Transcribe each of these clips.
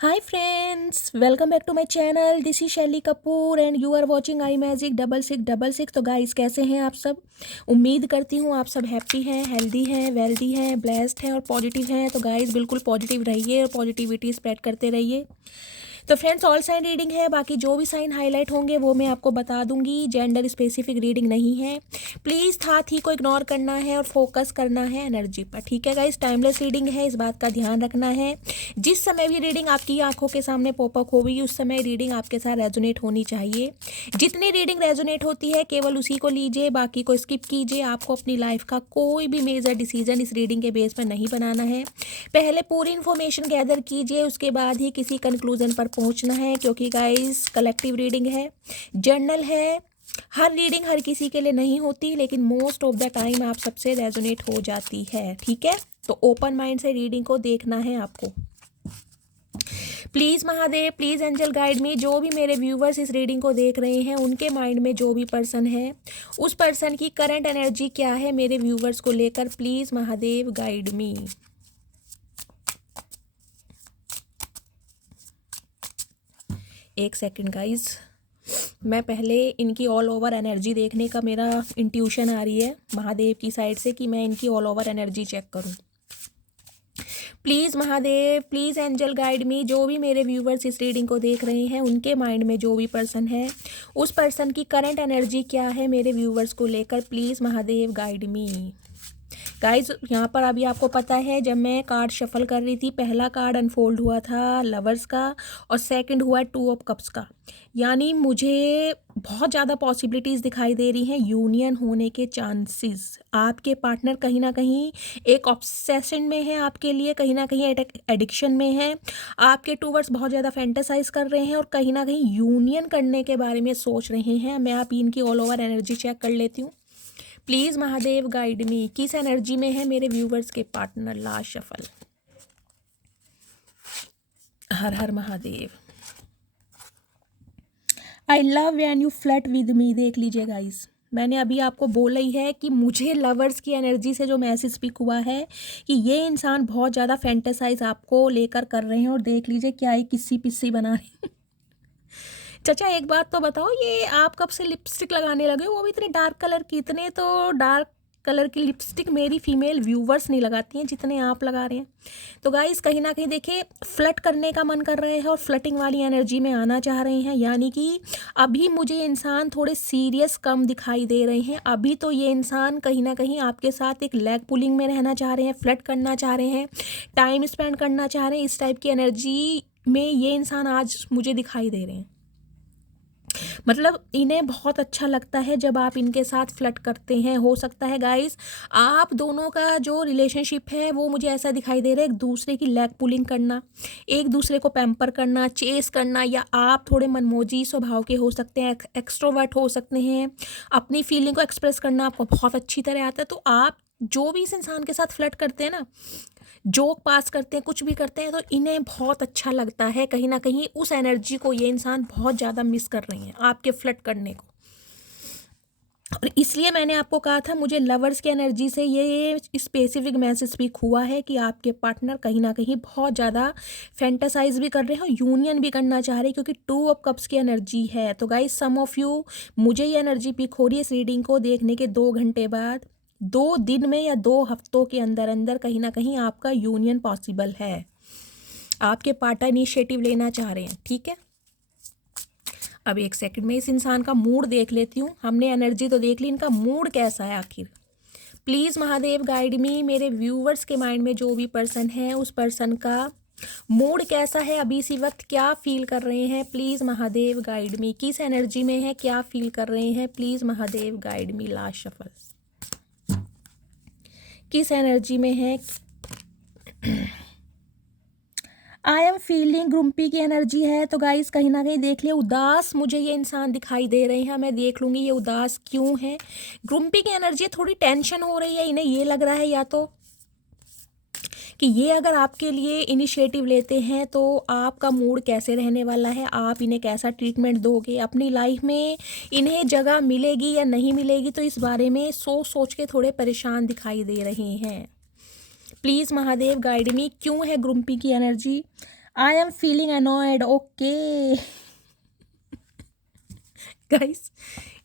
Hi friends, welcome back to my channel. This is शैली Kapoor and you are watching I magic 6666। तो guys कैसे हैं आप सब। उम्मीद करती हूँ आप सब हैप्पी हैं, हेल्दी हैं, वेल्दी हैं, ब्लेस्ड हैं और पॉजिटिव हैं। तो गाइस बिल्कुल पॉजिटिव रहिए और पॉजिटिविटी स्प्रेड करते रहिए। तो फ्रेंड्स ऑल साइन रीडिंग है, बाकी जो भी साइन हाईलाइट होंगे वो मैं आपको बता दूंगी। जेंडर स्पेसिफिक रीडिंग नहीं है। प्लीज़ था थी को इग्नोर करना है और फोकस करना है एनर्जी पर, ठीक है गाइस। टाइमलेस रीडिंग है, इस बात का ध्यान रखना है। जिस समय भी रीडिंग आपकी आंखों के सामने पॉपअप होगी उस समय रीडिंग आपके साथ रेजोनेट होनी चाहिए। जितनी रीडिंग रेजोनेट होती है केवल उसी को लीजिए, बाकी को स्किप कीजिए। आपको अपनी लाइफ का कोई भी मेजर डिसीजन इस रीडिंग के बेस पर नहीं बनाना है। पहले पूरी इन्फॉर्मेशन गैदर कीजिए, उसके बाद ही किसी कंक्लूजन पर पहुंचना है, क्योंकि गाइस कलेक्टिव रीडिंग है, जर्नल है। हर रीडिंग हर किसी के लिए नहीं होती, लेकिन मोस्ट ऑफ द टाइम आप सबसे रेजोनेट हो जाती है, ठीक है। तो ओपन माइंड से रीडिंग को देखना है आपको। Please Mahadev, please angel guide me. जो भी मेरे व्यूवर्स इस रीडिंग को देख रहे हैं उनके माइंड में जो भी पर्सन है उस पर्सन की करंट एनर्जी क्या है मेरे व्यूवर्स को लेकर, प्लीज़ महादेव गाइड मी। एक सेकंड गाइज, मैं पहले इनकी ऑल ओवर एनर्जी देखने का मेरा इंट्यूशन आ रही है महादेव की साइड से कि मैं इनकी ऑल ओवर एनर्जी चेक करूं। Please Mahadev, please angel guide me. जो भी मेरे व्यूवर्स इस रीडिंग को देख रहे हैं उनके माइंड में जो भी पर्सन है उस पर्सन की करंट एनर्जी क्या है मेरे व्यूवर्स को लेकर, please Mahadev guide me. Guys यहाँ पर अभी आपको पता है जब मैं कार्ड शफल कर रही थी, पहला कार्ड अनफोल्ड हुआ था लवर्स का और सेकंड हुआ 2 ऑफ कप्स का। यानी मुझे बहुत ज़्यादा पॉसिबिलिटीज़ दिखाई दे रही हैं यूनियन होने के चांसेस। आपके पार्टनर कहीं ना कहीं एक ऑब्सेशन में है आपके लिए, कहीं ना कहीं एडिक्शन में है, आपके टूवर्ड्स बहुत ज़्यादा फैंटेसाइज कर रहे हैं और कहीं ना कहीं यूनियन करने के बारे में सोच रहे हैं। मैं आप इनकी ऑल ओवर एनर्जी चेक कर लेती हूँ। प्लीज़ महादेव गाइड मी, किस एनर्जी में है मेरे व्यूवर्स के पार्टनर। Last shuffle. हर हर Mahadev. I love when you flirt with me. देख लीजिए गाइस, मैंने अभी आपको बोला ही है कि मुझे लवर्स की एनर्जी से जो मैसेज स्पीक हुआ है कि ये इंसान बहुत ज़्यादा फैंटेसाइज आपको लेकर कर रहे हैं। और देख लीजिए क्या ही किस्सी पिस्सी बना रहे हैं। चाचा एक बात तो बताओ, ये आप कब से लिपस्टिक लगाने लगे हो, वो भी इतने डार्क कलर की। इतने तो डार्क कलर की लिपस्टिक मेरी फीमेल व्यूवर्स नहीं लगाती हैं जितने आप लगा रहे हैं। तो गाइस कहीं ना कहीं देखिए फ्लर्ट करने का मन कर रहे हैं और फ्लर्टिंग वाली एनर्जी में आना चाह रहे हैं। यानी कि अभी मुझे इंसान थोड़े सीरियस कम दिखाई दे रहे हैं। अभी तो ये इंसान कहीं ना कहीं आपके साथ एक लेग पुलिंग में रहना चाह रहे हैं, फ्लर्ट करना चाह रहे हैं, टाइम स्पेंड करना चाह रहे हैं। इस टाइप की एनर्जी में ये इंसान आज मुझे दिखाई दे रहे हैं। मतलब इन्हें बहुत अच्छा लगता है जब आप इनके साथ फ्लर्ट करते हैं। हो सकता है गाइस आप दोनों का जो रिलेशनशिप है वो मुझे ऐसा दिखाई दे रहा है, एक दूसरे की लेग पुलिंग करना, एक दूसरे को पैम्पर करना, चेस करना, या आप थोड़े मनमोजी स्वभाव के हो सकते हैं, एक्सट्रोवर्ट हो सकते हैं, अपनी फीलिंग को एक्सप्रेस करना आपको बहुत अच्छी तरह आता है। तो आप जो भी इस इंसान के साथ फ्लर्ट करते हैं ना, जोक पास करते हैं, कुछ भी करते हैं, तो इन्हें बहुत अच्छा लगता है। कहीं ना कहीं उस एनर्जी को ये इंसान बहुत ज़्यादा मिस कर रहे हैं, आपके फ्लर्ट करने को। और इसलिए मैंने आपको कहा था मुझे लवर्स की एनर्जी से ये स्पेसिफिक मैसेज स्पीक हुआ है कि आपके पार्टनर कहीं ना कहीं बहुत ज़्यादा फैंटेसाइज भी कर रहे हैं और यूनियन भी करना चाह रहे हैं, क्योंकि 2 ऑफ कप्स की एनर्जी है। तो गाइस सम ऑफ यू, मुझे ये एनर्जी पिक हो रही है इस रीडिंग को देखने के 2 घंटे बाद, 2 दिन में या 2 हफ्तों के अंदर अंदर कहीं ना कहीं आपका यूनियन पॉसिबल है। आपके पार्टनर इनिशिएटिव लेना चाह रहे हैं, ठीक है। अब एक सेकंड में इस इंसान का मूड देख लेती हूँ। हमने एनर्जी तो देख ली, इनका मूड कैसा है आखिर। प्लीज़ महादेव गाइड मी। मेरे व्यूवर्स के माइंड में जो भी पर्सन है उस पर्सन का मूड कैसा है, अभी इसी वक्त क्या फील कर रहे हैं, प्लीज़ महादेव गाइड मी। किस एनर्जी में है, क्या फील कर रहे हैं, please Mahadev guide me. Last shuffle. किस एनर्जी में है। आई एम फीलिंग ग्रुम्पी की एनर्जी है। तो गाइस कहीं ना कहीं देख लिया, उदास मुझे ये इंसान दिखाई दे रहे हैं। मैं देख लूँगी ये उदास क्यों है। ग्रुम्पी की एनर्जी, थोड़ी टेंशन हो रही है इन्हें। ये लग रहा है या तो कि ये अगर आपके लिए इनिशिएटिव लेते हैं तो आपका मूड कैसे रहने वाला है, आप इन्हें कैसा ट्रीटमेंट दोगे, अपनी लाइफ में इन्हें जगह मिलेगी या नहीं मिलेगी, तो इस बारे में सोच सोच के थोड़े परेशान दिखाई दे रहे हैं। प्लीज़ महादेव गाइड मी, क्यों है ग्रुम्पी की energy. I am feeling annoyed, okay. Guys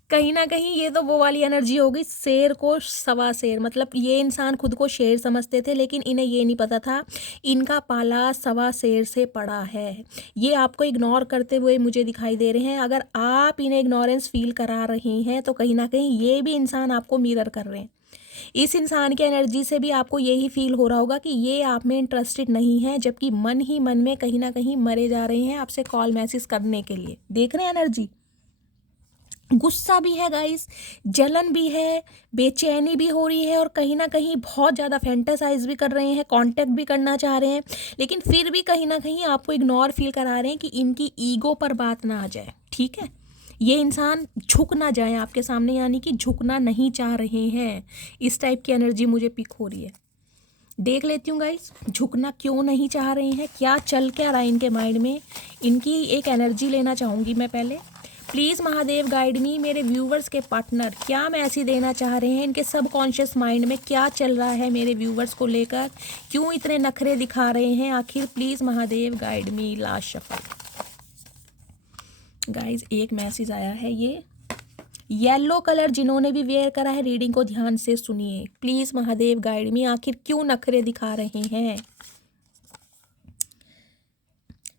कहीं ना कहीं ये तो वो वाली एनर्जी होगी, शेर को सवा शेर, मतलब ये इंसान खुद को शेर समझते थे लेकिन इन्हें ये नहीं पता था इनका पाला सवा शेर से पड़ा है। ये आपको इग्नोर करते हुए मुझे दिखाई दे रहे हैं। अगर आप इन्हें इग्नोरेंस फील करा रहे हैं तो कहीं ना कहीं ये भी इंसान आपको मिरर कर रहे हैं। इस इंसान की एनर्जी से भी आपको यही फील हो रहा होगा कि ये आप में इंटरेस्टेड नहीं है, जबकि मन ही मन में कहीं ना कहीं मरे जा रहे हैं आपसे कॉल मैसेज करने के लिए। देख रहे हैं एनर्जी, गुस्सा भी है गाइस, जलन भी है, बेचैनी भी हो रही है, और कहीं ना कहीं बहुत ज़्यादा फैंटासाइज भी कर रहे हैं, कांटेक्ट भी करना चाह रहे हैं, लेकिन फिर भी कहीं ना कहीं आपको इग्नोर फील करा रहे हैं कि इनकी ईगो पर बात ना आ जाए। ठीक है, ये इंसान झुक ना जाए आपके सामने, यानी कि झुकना नहीं चाह रहे हैं। इस टाइप की एनर्जी मुझे पिक हो रही है। देख लेती हूँ गाइस, झुकना क्यों नहीं चाह रहे हैं, क्या चल क्या रहा है इनके माइंड में। इनकी एक एनर्जी लेना चाहूँगी मैं पहले। प्लीज़ महादेव गाइड मी, मेरे व्यूवर्स के पार्टनर क्या मैसेज देना चाह रहे हैं, इनके सबकॉन्शियस माइंड में क्या चल रहा है मेरे व्यूवर्स को लेकर, क्यों इतने नखरे दिखा रहे हैं आखिर। Please Mahadev guide me. Last shuffle guys, एक मैसेज आया है, ये येलो कलर जिन्होंने भी वेयर करा है रीडिंग को ध्यान से सुनिए। प्लीज़ महादेव गाइड मी, आखिर क्यों नखरे दिखा रहे हैं।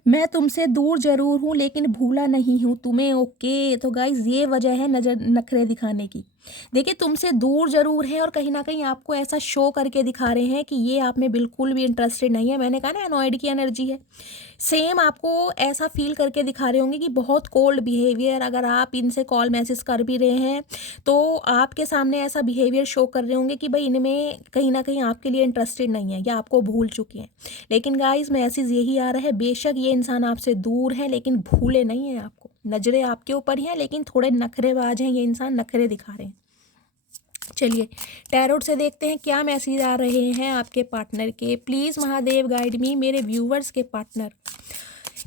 मैं तुमसे दूर जरूर हूँ लेकिन भूला नहीं हूँ तुम्हें, ओके। तो गाइज ये वजह है नजर नखरे दिखाने की। देखिए, तुमसे दूर जरूर है और कहीं ना कहीं आपको ऐसा शो करके दिखा रहे हैं कि ये आप में बिल्कुल भी इंटरेस्टेड नहीं है। मैंने कहा ना एनॉयड की एनर्जी है, सेम आपको ऐसा फील करके दिखा रहे होंगे कि बहुत कोल्ड बिहेवियर। अगर आप इनसे कॉल मैसेज कर भी रहे हैं तो आपके सामने ऐसा बिहेवियर शो कर रहे होंगे कि भाई इनमें कहीं ना कहीं आपके लिए इंटरेस्टेड नहीं है या आपको भूल चुके हैं। लेकिन गाइस मैसेज यही आ रहा है, बेशक ये इंसान आपसे दूर है लेकिन भूले नहीं है आपको। नज़रें आपके ऊपर ही हैं लेकिन थोड़े नखरेबाज हैं ये इंसान, नखरे दिखा रहे हैं। चलिए टैरोट से देखते हैं क्या मैसेज आ रहे हैं आपके पार्टनर के। प्लीज़ महादेव गाइड मी, मेरे व्यूवर्स के पार्टनर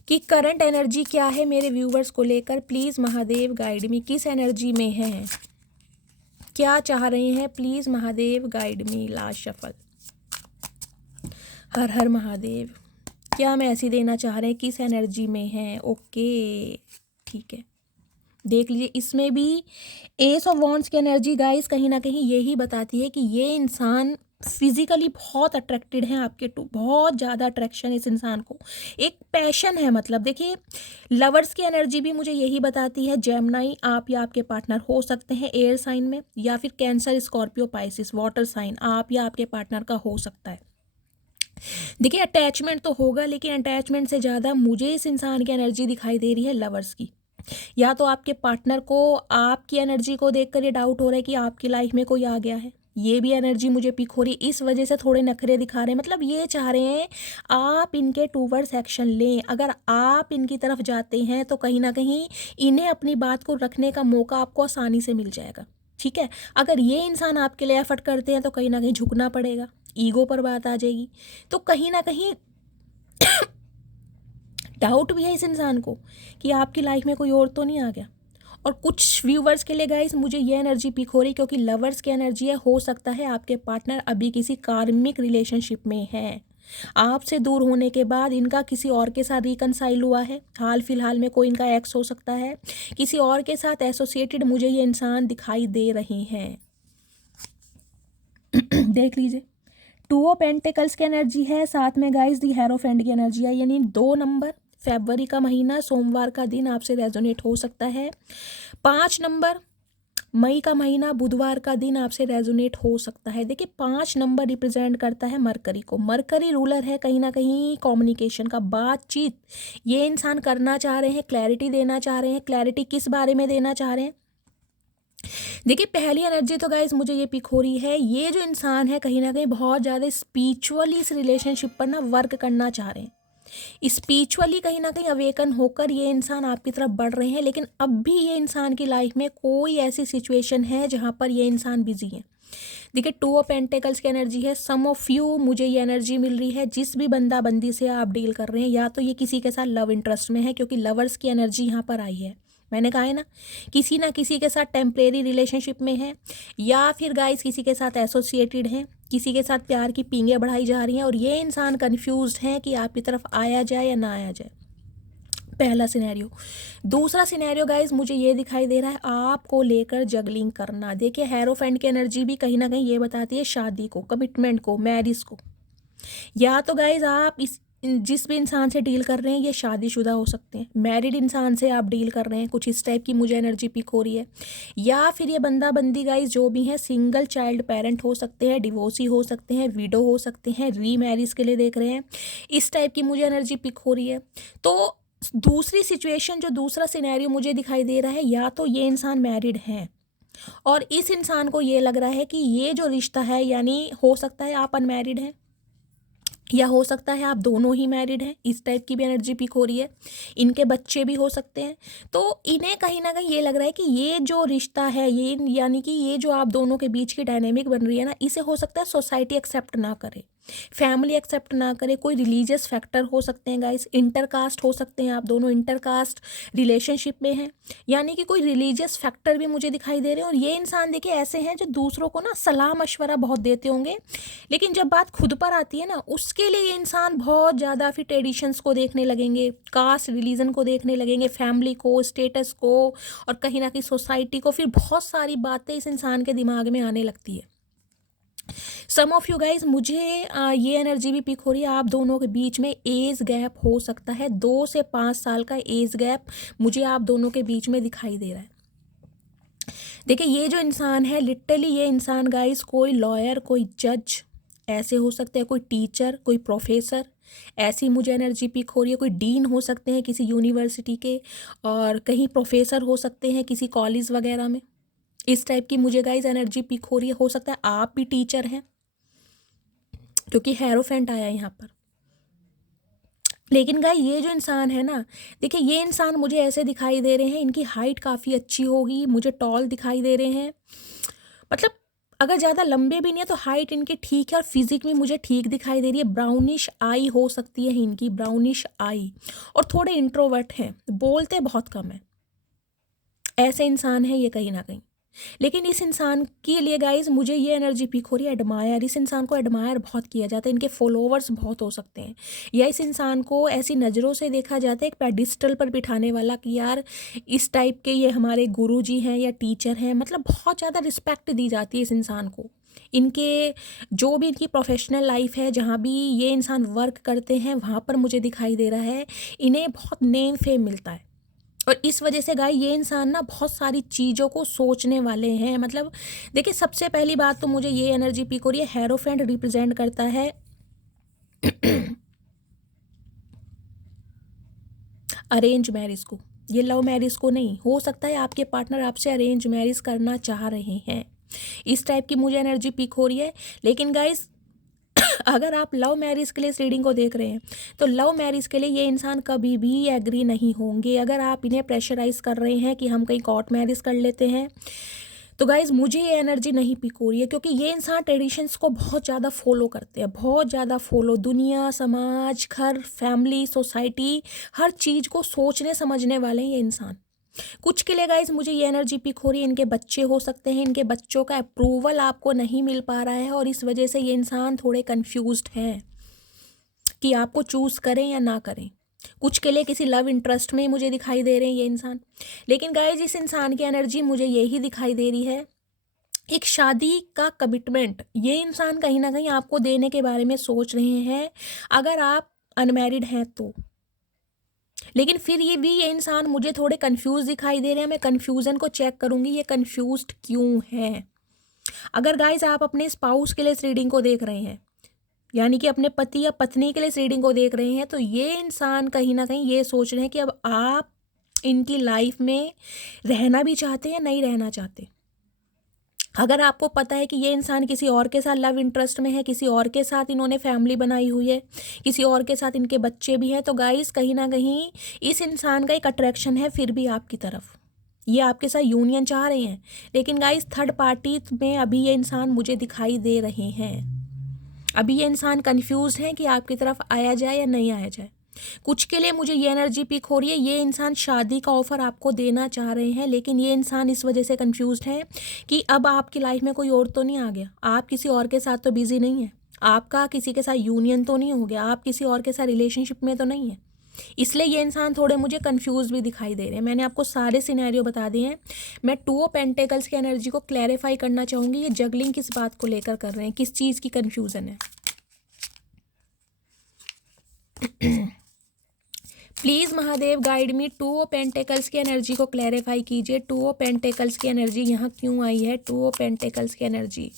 की करंट एनर्जी क्या है मेरे व्यूवर्स को लेकर। प्लीज़ महादेव गाइड मी, किस एनर्जी में है, क्या चाह रहे हैं। Please Mahadev guide me. Last shuffle, हर हर महादेव, क्या मैसेज देना चाह रहे हैं, किस एनर्जी में हैं। ओके ठीक है, देख लीजिए इसमें भी एस ऑफ वॉन्ड्स की एनर्जी गाइस कहीं ना कहीं यही बताती है कि ये इंसान फिजिकली बहुत अट्रैक्टेड है आपके टू, बहुत ज़्यादा अट्रैक्शन इस इंसान को, एक पैशन है। मतलब देखिए लवर्स की एनर्जी भी मुझे यही बताती है। जेमिनी आप या आपके पार्टनर हो सकते हैं एयर साइन में, या फिर Cancer, Scorpio, Pisces water sign आप या आपके पार्टनर का हो सकता है। देखिए अटैचमेंट तो होगा लेकिन अटैचमेंट से ज़्यादा मुझे इस इंसान की एनर्जी दिखाई दे रही है लवर्स की। या तो आपके पार्टनर को आपकी एनर्जी को देखकर ये डाउट हो रहा है कि आपकी लाइफ में कोई आ गया है, ये भी एनर्जी मुझे पिक हो रही है। इस वजह से थोड़े नखरे दिखा रहे हैं, मतलब ये चाह रहे हैं आप इनके टूवर्ड्स एक्शन लें। अगर आप इनकी तरफ जाते हैं तो कहीं ना कहीं इन्हें अपनी बात को रखने का मौका आपको आसानी से मिल जाएगा। ठीक है, अगर ये इंसान आपके लिए एफर्ट करते हैं तो कहीं ना कहीं झुकना पड़ेगा, ईगो पर बात आ जाएगी। तो कहीं ना कहीं डाउट भी है इस इंसान को कि आपकी लाइफ में कोई और तो नहीं आ गया। और कुछ व्यूवर्स के लिए गाइस मुझे ये एनर्जी पिक हो रही क्योंकि लवर्स की एनर्जी है, हो सकता है आपके पार्टनर अभी किसी कार्मिक रिलेशनशिप में है। आपसे दूर होने के बाद इनका किसी और के साथ रिकनसाइल हुआ है, हाल फिलहाल में कोई इनका एक्स हो सकता है, किसी और के साथ एसोसिएटेड मुझे ये इंसान दिखाई दे रहे हैं। देख लीजिए 2 ऑफ पेंटिकल्स की एनर्जी है, साथ में गाइस दी हेरोफेंट की एनर्जी है, यानी 2 नंबर फरवरी का महीना सोमवार का दिन आपसे रेजोनेट हो सकता है। 5 नंबर मई का महीना बुधवार का दिन आपसे रेजोनेट हो सकता है। देखिए 5 नंबर रिप्रेजेंट करता है मरकरी को, मरकरी रूलर है कहीं ना कहीं कम्युनिकेशन का, बातचीत ये इंसान करना चाह रहे हैं, क्लैरिटी देना चाह रहे हैं। क्लैरिटी किस बारे में देना चाह रहे हैं, देखिए पहली एनर्जी तो गाइस मुझे ये पिक हो रही है, ये जो इंसान है कहीं ना कहीं बहुत ज़्यादा स्पिरिचुअली इस रिलेशनशिप पर ना वर्क करना चाह रहे हैं। स्पिरिचुअली कहीं ना कहीं अवेकन होकर ये इंसान आपकी तरफ बढ़ रहे हैं, लेकिन अब भी ये इंसान की लाइफ में कोई ऐसी सिचुएशन है जहाँ पर ये इंसान बिजी है। देखिए 2 ऑफ पेंटिकल्स की एनर्जी है, सम ऑफ यू मुझे ये एनर्जी मिल रही है, जिस भी बंदा बंदी से आप डील कर रहे हैं या तो ये किसी के साथ लव इंटरेस्ट में है, क्योंकि लवर्स की एनर्जी यहाँ पर आई है। मैंने कहा है ना किसी के साथ टेम्परेरी रिलेशनशिप में है, या फिर गाइस किसी के साथ एसोसिएटेड हैं, किसी के साथ प्यार की पींगे बढ़ाई जा रही हैं और ये इंसान कन्फ्यूज्ड है कि आपकी तरफ आया जाए या ना आया जाए। पहला सिनेरियो। दूसरा सिनेरियो गाइज मुझे ये दिखाई दे रहा है आपको लेकर जगलिंग करना। देखिए हेरोफेंट की एनर्जी भी कहीं ना कहीं ये बताती है शादी को, कमिटमेंट को, मैरिज को। या तो गाइज आप जिस भी इंसान से डील कर रहे हैं ये शादीशुदा हो सकते हैं, मैरिड इंसान से आप डील कर रहे हैं, कुछ इस टाइप की मुझे एनर्जी पिक हो रही है। या फिर ये बंदा बंदी गाइज जो भी हैं सिंगल चाइल्ड पेरेंट हो सकते हैं, डिवोर्सी हो सकते हैं, विडो हो सकते हैं, री मैरिज के लिए देख रहे हैं, इस टाइप की मुझे एनर्जी पिक हो रही है। तो दूसरी सिचुएशन, जो दूसरा सिनेरियो मुझे दिखाई दे रहा है, या तो ये इंसान मैरिड है और इस इंसान को ये लग रहा है कि ये जो रिश्ता है, यानी हो सकता है आप अनमैरिड हैं या हो सकता है आप दोनों ही मैरिड हैं, इस टाइप की भी एनर्जी पिक हो रही है। इनके बच्चे भी हो सकते हैं। तो इन्हें कहीं ना कहीं ये लग रहा है कि ये जो रिश्ता है, ये यानी कि ये जो आप दोनों के बीच की डायनेमिक बन रही है ना, इसे हो सकता है सोसाइटी एक्सेप्ट ना करे, फैमिली एक्सेप्ट ना करे, कोई रिलीजियस फैक्टर हो सकते हैं गाइस, इंटरकास्ट हो सकते हैं, आप दोनों इंटरकास्ट रिलेशनशिप में हैं, यानी कि कोई रिलीजियस फैक्टर भी मुझे दिखाई दे रहे हैं। और ये इंसान देखिए ऐसे हैं जो दूसरों को ना सलाह मशवरा बहुत देते होंगे, लेकिन जब बात खुद पर आती है ना, उसके लिए ये इंसान बहुत ज़्यादा फिर ट्रेडिशंस को देखने लगेंगे, कास्ट रिलीजन को देखने लगेंगे, फैमिली को, स्टेटस को, और कहीं ना कहीं सोसाइटी को। फिर बहुत सारी बातें इस इंसान के दिमाग में आने लगती है। सम ऑफ यू गाइज मुझे ये एनर्जी भी पिक हो रही है आप दोनों के बीच में एज गैप हो सकता है, 2 से 5 साल का एज गैप मुझे आप दोनों के बीच में दिखाई दे रहा है। देखिए ये जो इंसान है, लिटरली ये इंसान गाइज कोई लॉयर, कोई जज ऐसे हो सकते हैं, कोई टीचर, कोई प्रोफेसर, ऐसी मुझे एनर्जी पिक हो रही है। कोई डीन हो सकते हैं किसी यूनिवर्सिटी के, और कहीं प्रोफेसर हो सकते हैं किसी कॉलेज वगैरह में, इस टाइप की मुझे गाइज एनर्जी पिक हो रही है। हो सकता है आप भी टीचर हैं, क्योंकि हेरोफेंट आया है यहाँ पर। लेकिन गाइस ये जो इंसान है ना, देखिए ये इंसान मुझे ऐसे दिखाई दे रहे हैं, इनकी हाइट काफ़ी अच्छी होगी, मुझे टॉल दिखाई दे रहे हैं, मतलब अगर ज़्यादा लंबे भी नहीं है तो हाइट इनकी ठीक है, और फिजिक भी मुझे ठीक दिखाई दे रही है। ब्राउनिश आई हो सकती है इनकी, ब्राउनिश आई, और थोड़े इंट्रोवर्ट हैं, बोलते बहुत कम है, ऐसे इंसान है ये कहीं ना कहीं। लेकिन इस इंसान के लिए गाइज मुझे ये एनर्जी पिक हो रही है एडमायर। इस इंसान को एडमायर बहुत किया जाता है, इनके फॉलोवर्स बहुत हो सकते हैं, या इस इंसान को ऐसी नज़रों से देखा जाता है एक पेडिस्टल पर बिठाने वाला, कि यार इस टाइप के ये हमारे गुरुजी हैं या टीचर हैं, मतलब बहुत ज़्यादा रिस्पेक्ट दी जाती है इस इंसान को। इनके जो भी इनकी प्रोफेशनल लाइफ है, जहाँ भी ये इंसान वर्क करते हैं, वहाँ पर मुझे दिखाई दे रहा है इन्हें बहुत नेम फेम मिलता है। और इस वजह से गाय ये इंसान ना बहुत सारी चीज़ों को सोचने वाले हैं। मतलब देखिए सबसे पहली बात तो मुझे ये एनर्जी पिक हो रही है, हेरोफेंट रिप्रेजेंट करता है अरेंज मैरिज को, ये लव मैरिज को नहीं। हो सकता है आपके पार्टनर आपसे अरेंज मैरिज करना चाह रहे हैं, इस टाइप की मुझे एनर्जी पिक हो रही है। लेकिन गाइस अगर आप लव मैरिज के लिए इस रीडिंग को देख रहे हैं तो लव मैरिज के लिए ये इंसान कभी भी एग्री नहीं होंगे। अगर आप इन्हें प्रेशराइज कर रहे हैं कि हम कहीं कोर्ट मैरिज कर लेते हैं, तो गाइज मुझे ये एनर्जी नहीं पिक हो रही है, क्योंकि ये इंसान ट्रेडिशंस को बहुत ज़्यादा फॉलो करते हैं, बहुत ज़्यादा फॉलो। दुनिया, समाज, घर, फैमिली, सोसाइटी, हर चीज़ को सोचने समझने वाले हैं ये इंसान। कुछ के लिए गाइज मुझे ये एनर्जी पिक हो रही है, इनके बच्चे हो सकते हैं, इनके बच्चों का अप्रूवल आपको नहीं मिल पा रहा है, और इस वजह से ये इंसान थोड़े कंफ्यूज्ड हैं कि आपको चूज़ करें या ना करें। कुछ के लिए किसी लव इंटरेस्ट में मुझे दिखाई दे रहे हैं ये इंसान। लेकिन गाइज इस इंसान की एनर्जी मुझे यही दिखाई दे रही है, एक शादी का कमिटमेंट ये इंसान कहीं ना कहीं आपको देने के बारे में सोच रहे हैं, अगर आप अनमैरिड हैं तो। लेकिन फिर ये इंसान मुझे थोड़े कंफ्यूज दिखाई दे रहे हैं। मैं कंफ्यूजन को चेक करूंगी, ये कंफ्यूज्ड क्यों है। अगर गाइज आप अपने स्पाउस के लिए इस रीडिंग को देख रहे हैं, यानी कि अपने पति या पत्नी के लिए इस रीडिंग को देख रहे हैं, तो ये इंसान कहीं ना कहीं ये सोच रहे हैं कि अब आप इनकी लाइफ में रहना भी चाहते हैं, नहीं रहना चाहते। अगर आपको पता है कि ये इंसान किसी और के साथ लव इंटरेस्ट में है, किसी और के साथ इन्होंने फैमिली बनाई हुई है, किसी और के साथ इनके बच्चे भी हैं, तो गाइस कहीं ना कहीं इस इंसान का एक अट्रैक्शन है फिर भी आपकी तरफ, ये आपके साथ यूनियन चाह रहे हैं। लेकिन गाइस थर्ड पार्टी में अभी ये इंसान मुझे दिखाई दे रहे हैं, अभी ये इंसान कन्फ्यूज है कि आपकी तरफ आया जाए या नहीं आया जाए। कुछ के लिए मुझे ये एनर्जी पिक हो रही है, ये इंसान शादी का ऑफर आपको देना चाह रहे हैं, लेकिन ये इंसान इस वजह से कंफ्यूज्ड है कि अब आपकी लाइफ में कोई और तो नहीं आ गया, आप किसी और के साथ तो बिजी नहीं है, आपका किसी के साथ यूनियन तो नहीं हो गया, आप किसी और के साथ रिलेशनशिप में तो नहीं है। इसलिए ये इंसान थोड़े मुझे कंफ्यूज भी दिखाई दे रहे हैं। मैंने आपको सारे सिनेरियो बता दिए हैं। मैं 2 ऑफ पेंटिकल्स की एनर्जी को क्लैरिफाई करना चाहूँगी, ये जगलिंग किस बात को लेकर कर रहे हैं, किस चीज़ की कन्फ्यूज़न है। Please Mahadev guide me, 2 of pentacles की एनर्जी को क्लैरिफाई कीजिए। 2 ऑफ पेंटिकल्स की एनर्जी यहाँ क्यों आई है? 2 ऑफ पेंटिकल्स की एनर्जी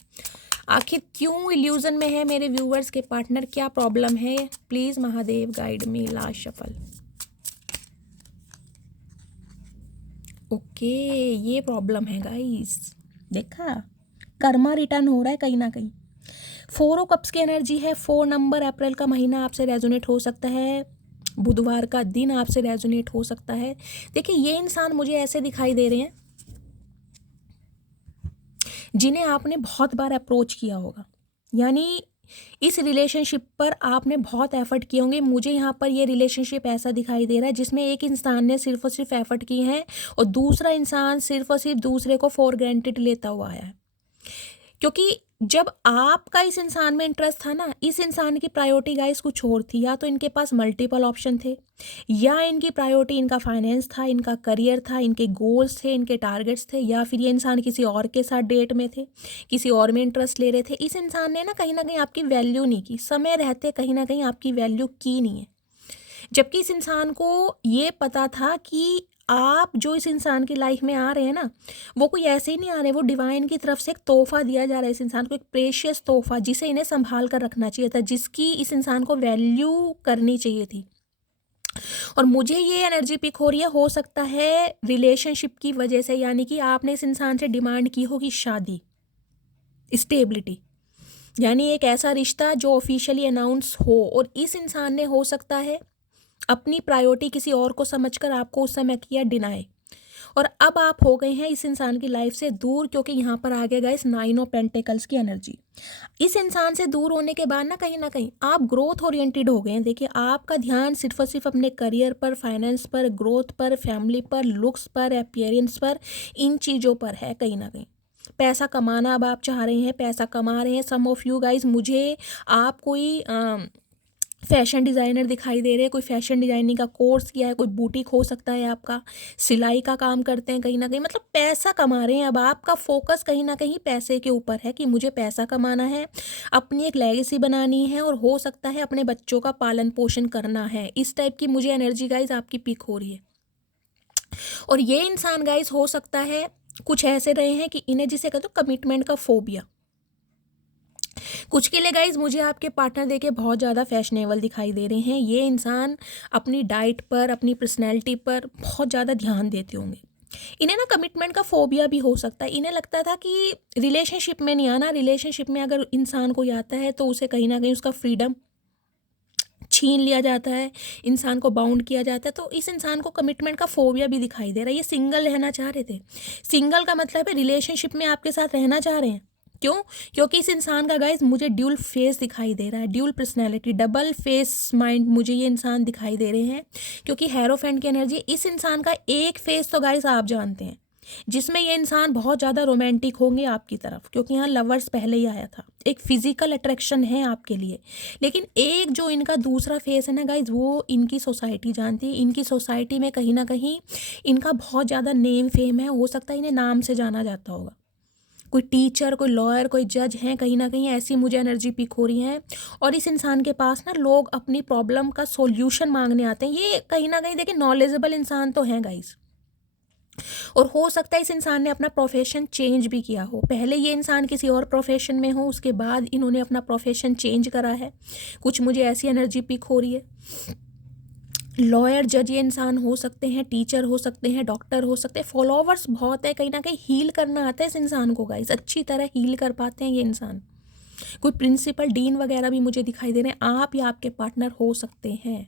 आखिर क्यों इल्यूजन में है मेरे व्यूवर्स के पार्टनर, क्या प्रॉब्लम है? Please Mahadev guide me. Last shuffle. Okay, ये प्रॉब्लम है गाइस, देखा कर्मा रिटर्न हो रहा है कहीं ना कहीं। 4 ऑफ कप्स की एनर्जी है। 4 नंबर, अप्रैल का महीना आपसे रेजोनेट हो सकता है, बुधवार का दिन आपसे रेजोनेट हो सकता है। देखिए ये इंसान मुझे ऐसे दिखाई दे रहे हैं जिन्हें आपने बहुत बार अप्रोच किया होगा, यानी इस रिलेशनशिप पर आपने बहुत एफर्ट किए होंगे। मुझे यहाँ पर ये रिलेशनशिप ऐसा दिखाई दे रहा है जिसमें एक इंसान ने सिर्फ और सिर्फ एफर्ट किए हैं और दूसरा इंसान सिर्फ और सिर्फ दूसरे को फॉर ग्रांटेड लेता हुआ आया है। क्योंकि जब आपका इस इंसान में इंटरेस्ट था ना, इस इंसान की प्रायोरिटी गाइस कुछ और थी। या तो इनके पास मल्टीपल ऑप्शन थे, या इनकी प्रायोरिटी इनका फाइनेंस था, इनका करियर था, इनके गोल्स थे, इनके टारगेट्स थे, या फिर ये इंसान किसी और के साथ डेट में थे, किसी और में इंटरेस्ट ले रहे थे। इस इंसान ने ना कहीं आपकी वैल्यू नहीं की, समय रहते कहीं ना कहीं आपकी वैल्यू की नहीं है। जबकि इस इंसान को ये पता था कि आप जो इस इंसान की लाइफ में आ रहे हैं ना, वो कोई ऐसे ही नहीं आ रहे, वो डिवाइन की तरफ से एक तोहफा दिया जा रहा है इस इंसान को, एक प्रेशियस तोहफा जिसे इन्हें संभाल कर रखना चाहिए था, जिसकी इस इंसान को वैल्यू करनी चाहिए थी। और मुझे ये एनर्जी पिक हो रही है, हो सकता है रिलेशनशिप की वजह से, यानी कि आपने इस इंसान से डिमांड की होगी शादी, स्टेबिलिटी, यानी एक ऐसा रिश्ता जो ऑफिशियली अनाउंस हो, और इस इंसान ने हो सकता है अपनी प्रायोरिटी किसी और को समझकर आपको उस समय किया डिनाई, और अब आप हो गए हैं इस इंसान की लाइफ से दूर, क्योंकि यहाँ पर आ गया गाइस 9 ऑफ पेंटिकल्स की एनर्जी। इस इंसान से दूर होने के बाद ना कहीं आप ग्रोथ ओरिएंटेड हो गए हैं। देखिए आपका ध्यान सिर्फ और सिर्फ अपने करियर पर, फाइनेंस पर, ग्रोथ पर, फैमिली पर, लुक्स पर, अपीयरेंस पर, इन चीज़ों पर है। कहीं ना कहीं पैसा कमाना अब आप चाह रहे हैं, पैसा कमा रहे हैं। सम ऑफ यू गाइज, मुझे आप कोई फैशन डिज़ाइनर दिखाई दे रहे हैं, कोई फैशन डिज़ाइनिंग का कोर्स किया है, कोई बुटीक हो सकता है आपका, सिलाई का काम करते हैं कहीं ना कहीं, मतलब पैसा कमा रहे हैं। अब आपका फोकस कहीं ना कहीं पैसे के ऊपर है कि मुझे पैसा कमाना है, अपनी एक लेगेसी बनानी है, और हो सकता है अपने बच्चों का पालन पोषण करना है। इस टाइप की मुझे एनर्जी गाइज आपकी पिक हो रही है। और ये इंसान गाइज हो सकता है कुछ ऐसे रहे हैं कि इन्हें जिसे कहते हो कमिटमेंट का फोबिया। कुछ के लिए गाइज मुझे आपके पार्टनर देखे बहुत ज़्यादा फैशनेबल दिखाई दे रहे हैं। ये इंसान अपनी डाइट पर, अपनी पर्सनैलिटी पर बहुत ज़्यादा ध्यान देते होंगे। इन्हें ना कमिटमेंट का फोबिया भी हो सकता है। इन्हें लगता था कि रिलेशनशिप में नहीं आना, रिलेशनशिप में अगर इंसान कोई आता है तो उसे कहीं ना कहीं उसका फ्रीडम छीन लिया जाता है, इंसान को बाउंड किया जाता है। तो इस इंसान को कमिटमेंट का फोबिया भी दिखाई दे रहा है। ये सिंगल रहना चाह रहे थे। सिंगल का मतलब है रिलेशनशिप में आपके साथ रहना चाह रहे हैं। क्यों? क्योंकि इस इंसान का गाइज मुझे ड्यूल फेस दिखाई दे रहा है, dual personality, double face mind मुझे ये इंसान दिखाई दे रहे हैं। क्योंकि हेरोफेंट की एनर्जी, इस इंसान का एक फेस तो गाइज आप जानते हैं, जिसमें ये इंसान बहुत ज़्यादा रोमांटिक होंगे आपकी तरफ, क्योंकि यहाँ लवर्स पहले ही आया था, एक फिजिकल अट्रैक्शन है आपके लिए। लेकिन एक जो इनका दूसरा फेस है ना गाइज, वो इनकी सोसाइटी जानती है। इनकी सोसाइटी में कहीं ना कहीं इनका बहुत ज़्यादा नेम फेम है, हो सकता है इन्हें नाम से जाना जाता होगा। कोई टीचर, कोई लॉयर, कोई जज हैं कहीं ना कहीं, ऐसी मुझे एनर्जी पिक हो रही है। और इस इंसान के पास ना लोग अपनी प्रॉब्लम का सॉल्यूशन मांगने आते हैं। ये कहीं ना कहीं देखिए नॉलेजेबल इंसान तो हैं गाइज, और हो सकता है इस इंसान ने अपना प्रोफेशन चेंज भी किया हो। पहले ये इंसान किसी और प्रोफेशन में हो, उसके बाद इन्होंने अपना प्रोफेशन चेंज करा है। कुछ मुझे ऐसी एनर्जी पिक हो रही है। लॉयर, जज ये इंसान हो सकते हैं, टीचर हो सकते हैं, डॉक्टर हो सकते हैं। फॉलोवर्स बहुत है, कहीं ना कहीं हील करना आता है इस इंसान को गाइस, अच्छी तरह हील कर पाते हैं ये इंसान। कोई प्रिंसिपल, डीन वगैरह भी मुझे दिखाई दे रहे हैं। आप या आपके पार्टनर हो सकते हैं।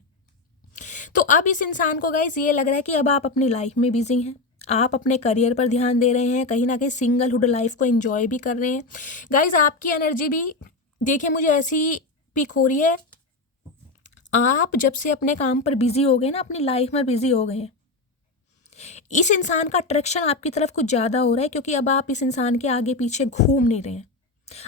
तो अब इस इंसान को गाइस ये लग रहा है कि अब आप अपनी लाइफ में बिजी हैं, आप अपने करियर पर ध्यान दे रहे हैं, कहीं ना कहीं सिंगलहुड लाइफ को एंजॉय भी कर रहे हैं। गाइस आपकी एनर्जी भी देखिए मुझे ऐसी पिक हो रही है, आप जब से अपने काम पर बिजी हो गए ना, अपनी लाइफ में बिजी हो गए हैं, इस इंसान का अट्रैक्शन आपकी तरफ कुछ ज़्यादा हो रहा है, क्योंकि अब आप इस इंसान के आगे पीछे घूम नहीं रहे हैं।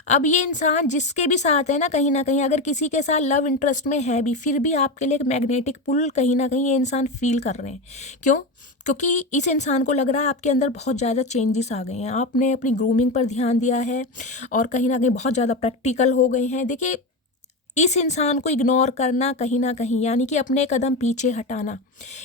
अब ये इंसान जिसके भी साथ है ना कहीं अगर किसी के साथ लव इंटरेस्ट में है भी, फिर भी आपके लिए एक मैग्नेटिक पुल कहीं ना कहीं ये इंसान फील कर रहे हैं। क्यों? क्योंकि इस इंसान को लग रहा है आपके अंदर बहुत ज़्यादा चेंजेस आ गए हैं, आपने अपनी ग्रूमिंग पर ध्यान दिया है और कहीं ना कहीं बहुत ज़्यादा प्रैक्टिकल हो गए हैं। देखिए, इस इंसान को इग्नोर करना कहीं ना कहीं, यानी कि अपने कदम पीछे हटाना,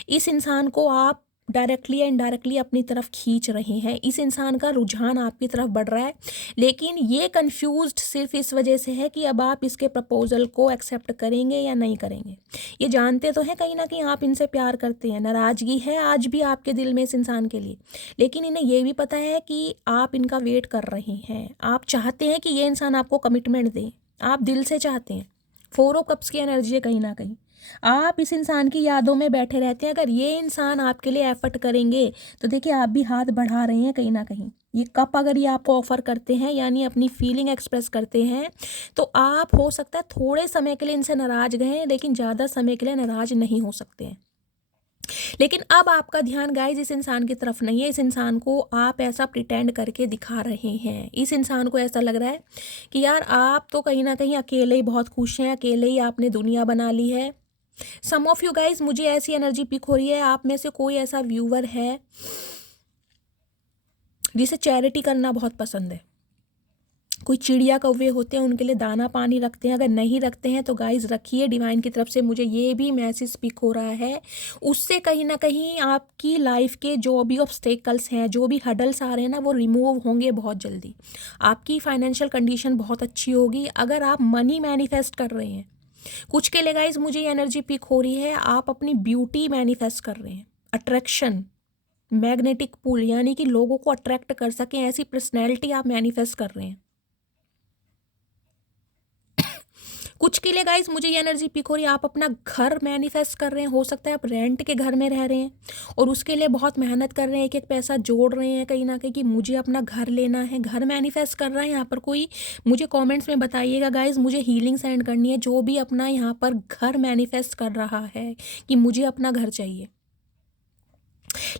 इस इंसान को आप डायरेक्टली या इनडायरेक्टली अपनी तरफ खींच रहे हैं। इस इंसान का रुझान आपकी तरफ बढ़ रहा है, लेकिन ये कंफ्यूज्ड सिर्फ इस वजह से है कि अब आप इसके प्रपोजल को एक्सेप्ट करेंगे या नहीं करेंगे। ये जानते तो हैं कहीं ना कहीं आप इनसे प्यार करते हैं, नाराज़गी है आज भी आपके दिल में इस इंसान के लिए, लेकिन इन्हें ये भी पता है कि आप इनका वेट कर रहे हैं। आप चाहते हैं कि ये इंसान आपको कमिटमेंट दे, आप दिल से चाहते हैं। 4 ऑफ कप्स की एनर्जी है कहीं ना कहीं। आप इस इंसान की यादों में बैठे रहते हैं। अगर ये इंसान आपके लिए एफर्ट करेंगे तो देखिए आप भी हाथ बढ़ा रहे हैं कहीं ना कहीं। ये कप अगर ये आपको ऑफर करते हैं, यानी अपनी फीलिंग एक्सप्रेस करते हैं, तो आप हो सकता है थोड़े समय के लिए इनसे नाराज गए, लेकिन ज़्यादा समय के लिए नाराज नहीं हो सकते हैं। लेकिन अब आपका ध्यान गाइज इस इंसान की तरफ नहीं है। इस इंसान को आप ऐसा प्रिटेंड करके दिखा रहे हैं। इस इंसान को ऐसा लग रहा है कि यार आप तो कहीं ना कहीं अकेले ही बहुत खुश हैं, अकेले ही आपने दुनिया बना ली है। सम ऑफ यू गाइज, मुझे ऐसी एनर्जी पिक हो रही है, आप में से कोई ऐसा व्यूवर है जिसे चैरिटी करना बहुत पसंद है। कोई चिड़िया कौवे होते हैं, उनके लिए दाना पानी रखते हैं, अगर नहीं रखते हैं तो गाइज रखिए। डिवाइन की तरफ से मुझे ये भी मैसेज स्पीक हो रहा है, उससे कहीं ना कहीं आपकी लाइफ के जो भी ऑब्स्टेकल्स हैं, जो भी हडल्स आ रहे हैं ना, वो रिमूव होंगे बहुत जल्दी। आपकी फाइनेंशियल कंडीशन बहुत अच्छी होगी। अगर आप मनी मैनिफेस्ट कर रहे हैं, कुछ के लिए गाइज मुझे ये एनर्जी पिक हो रही है, आप अपनी ब्यूटी मैनिफेस्ट कर रहे हैं। अट्रैक्शन, मैग्नेटिक पुल, यानी कि लोगों को अट्रैक्ट कर सकें ऐसी पर्सनैलिटी आप मैनिफेस्ट कर रहे हैं। कुछ के लिए गाइज मुझे ये एनर्जी पिक हो रही है, आप अपना घर मैनिफेस्ट कर रहे हैं। हो सकता है आप रेंट के घर में रह रहे हैं और उसके लिए बहुत मेहनत कर रहे हैं, एक एक पैसा जोड़ रहे हैं कहीं ना कहीं कि मुझे अपना घर लेना है। घर मैनिफेस्ट कर रहा है यहाँ पर कोई, मुझे कमेंट्स में बताइएगा गाइज। मुझे हीलिंग सेंड करनी है जो भी अपना यहाँ पर घर मैनिफेस्ट कर रहा है कि मुझे अपना घर चाहिए,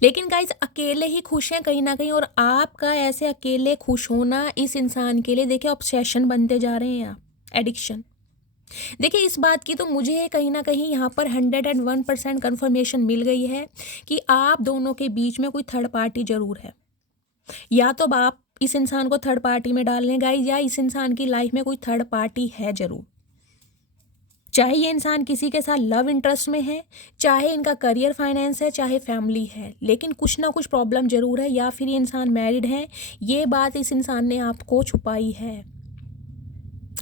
लेकिन गाइज अकेले ही खुश हैं कहीं ना कहीं। और आपका ऐसे अकेले खुश होना इस इंसान के लिए देखिए ऑब्सेशन बनते जा रहे हैं आप, एडिक्शन। देखिए इस बात की तो मुझे कहीं ना कहीं यहाँ पर 101% कन्फर्मेशन मिल गई है कि आप दोनों के बीच में कोई थर्ड पार्टी जरूर है। या तो आप इस इंसान को थर्ड पार्टी में डाल लें गाइज, या इस इंसान की लाइफ में कोई थर्ड पार्टी है जरूर। चाहे ये इंसान किसी के साथ लव इंटरेस्ट में है, चाहे इनका करियर फाइनेंस है, चाहे फैमिली है, लेकिन कुछ ना कुछ प्रॉब्लम जरूर है। या फिर ये इंसान मैरिड है, ये बात इस इंसान ने आपको छुपाई है।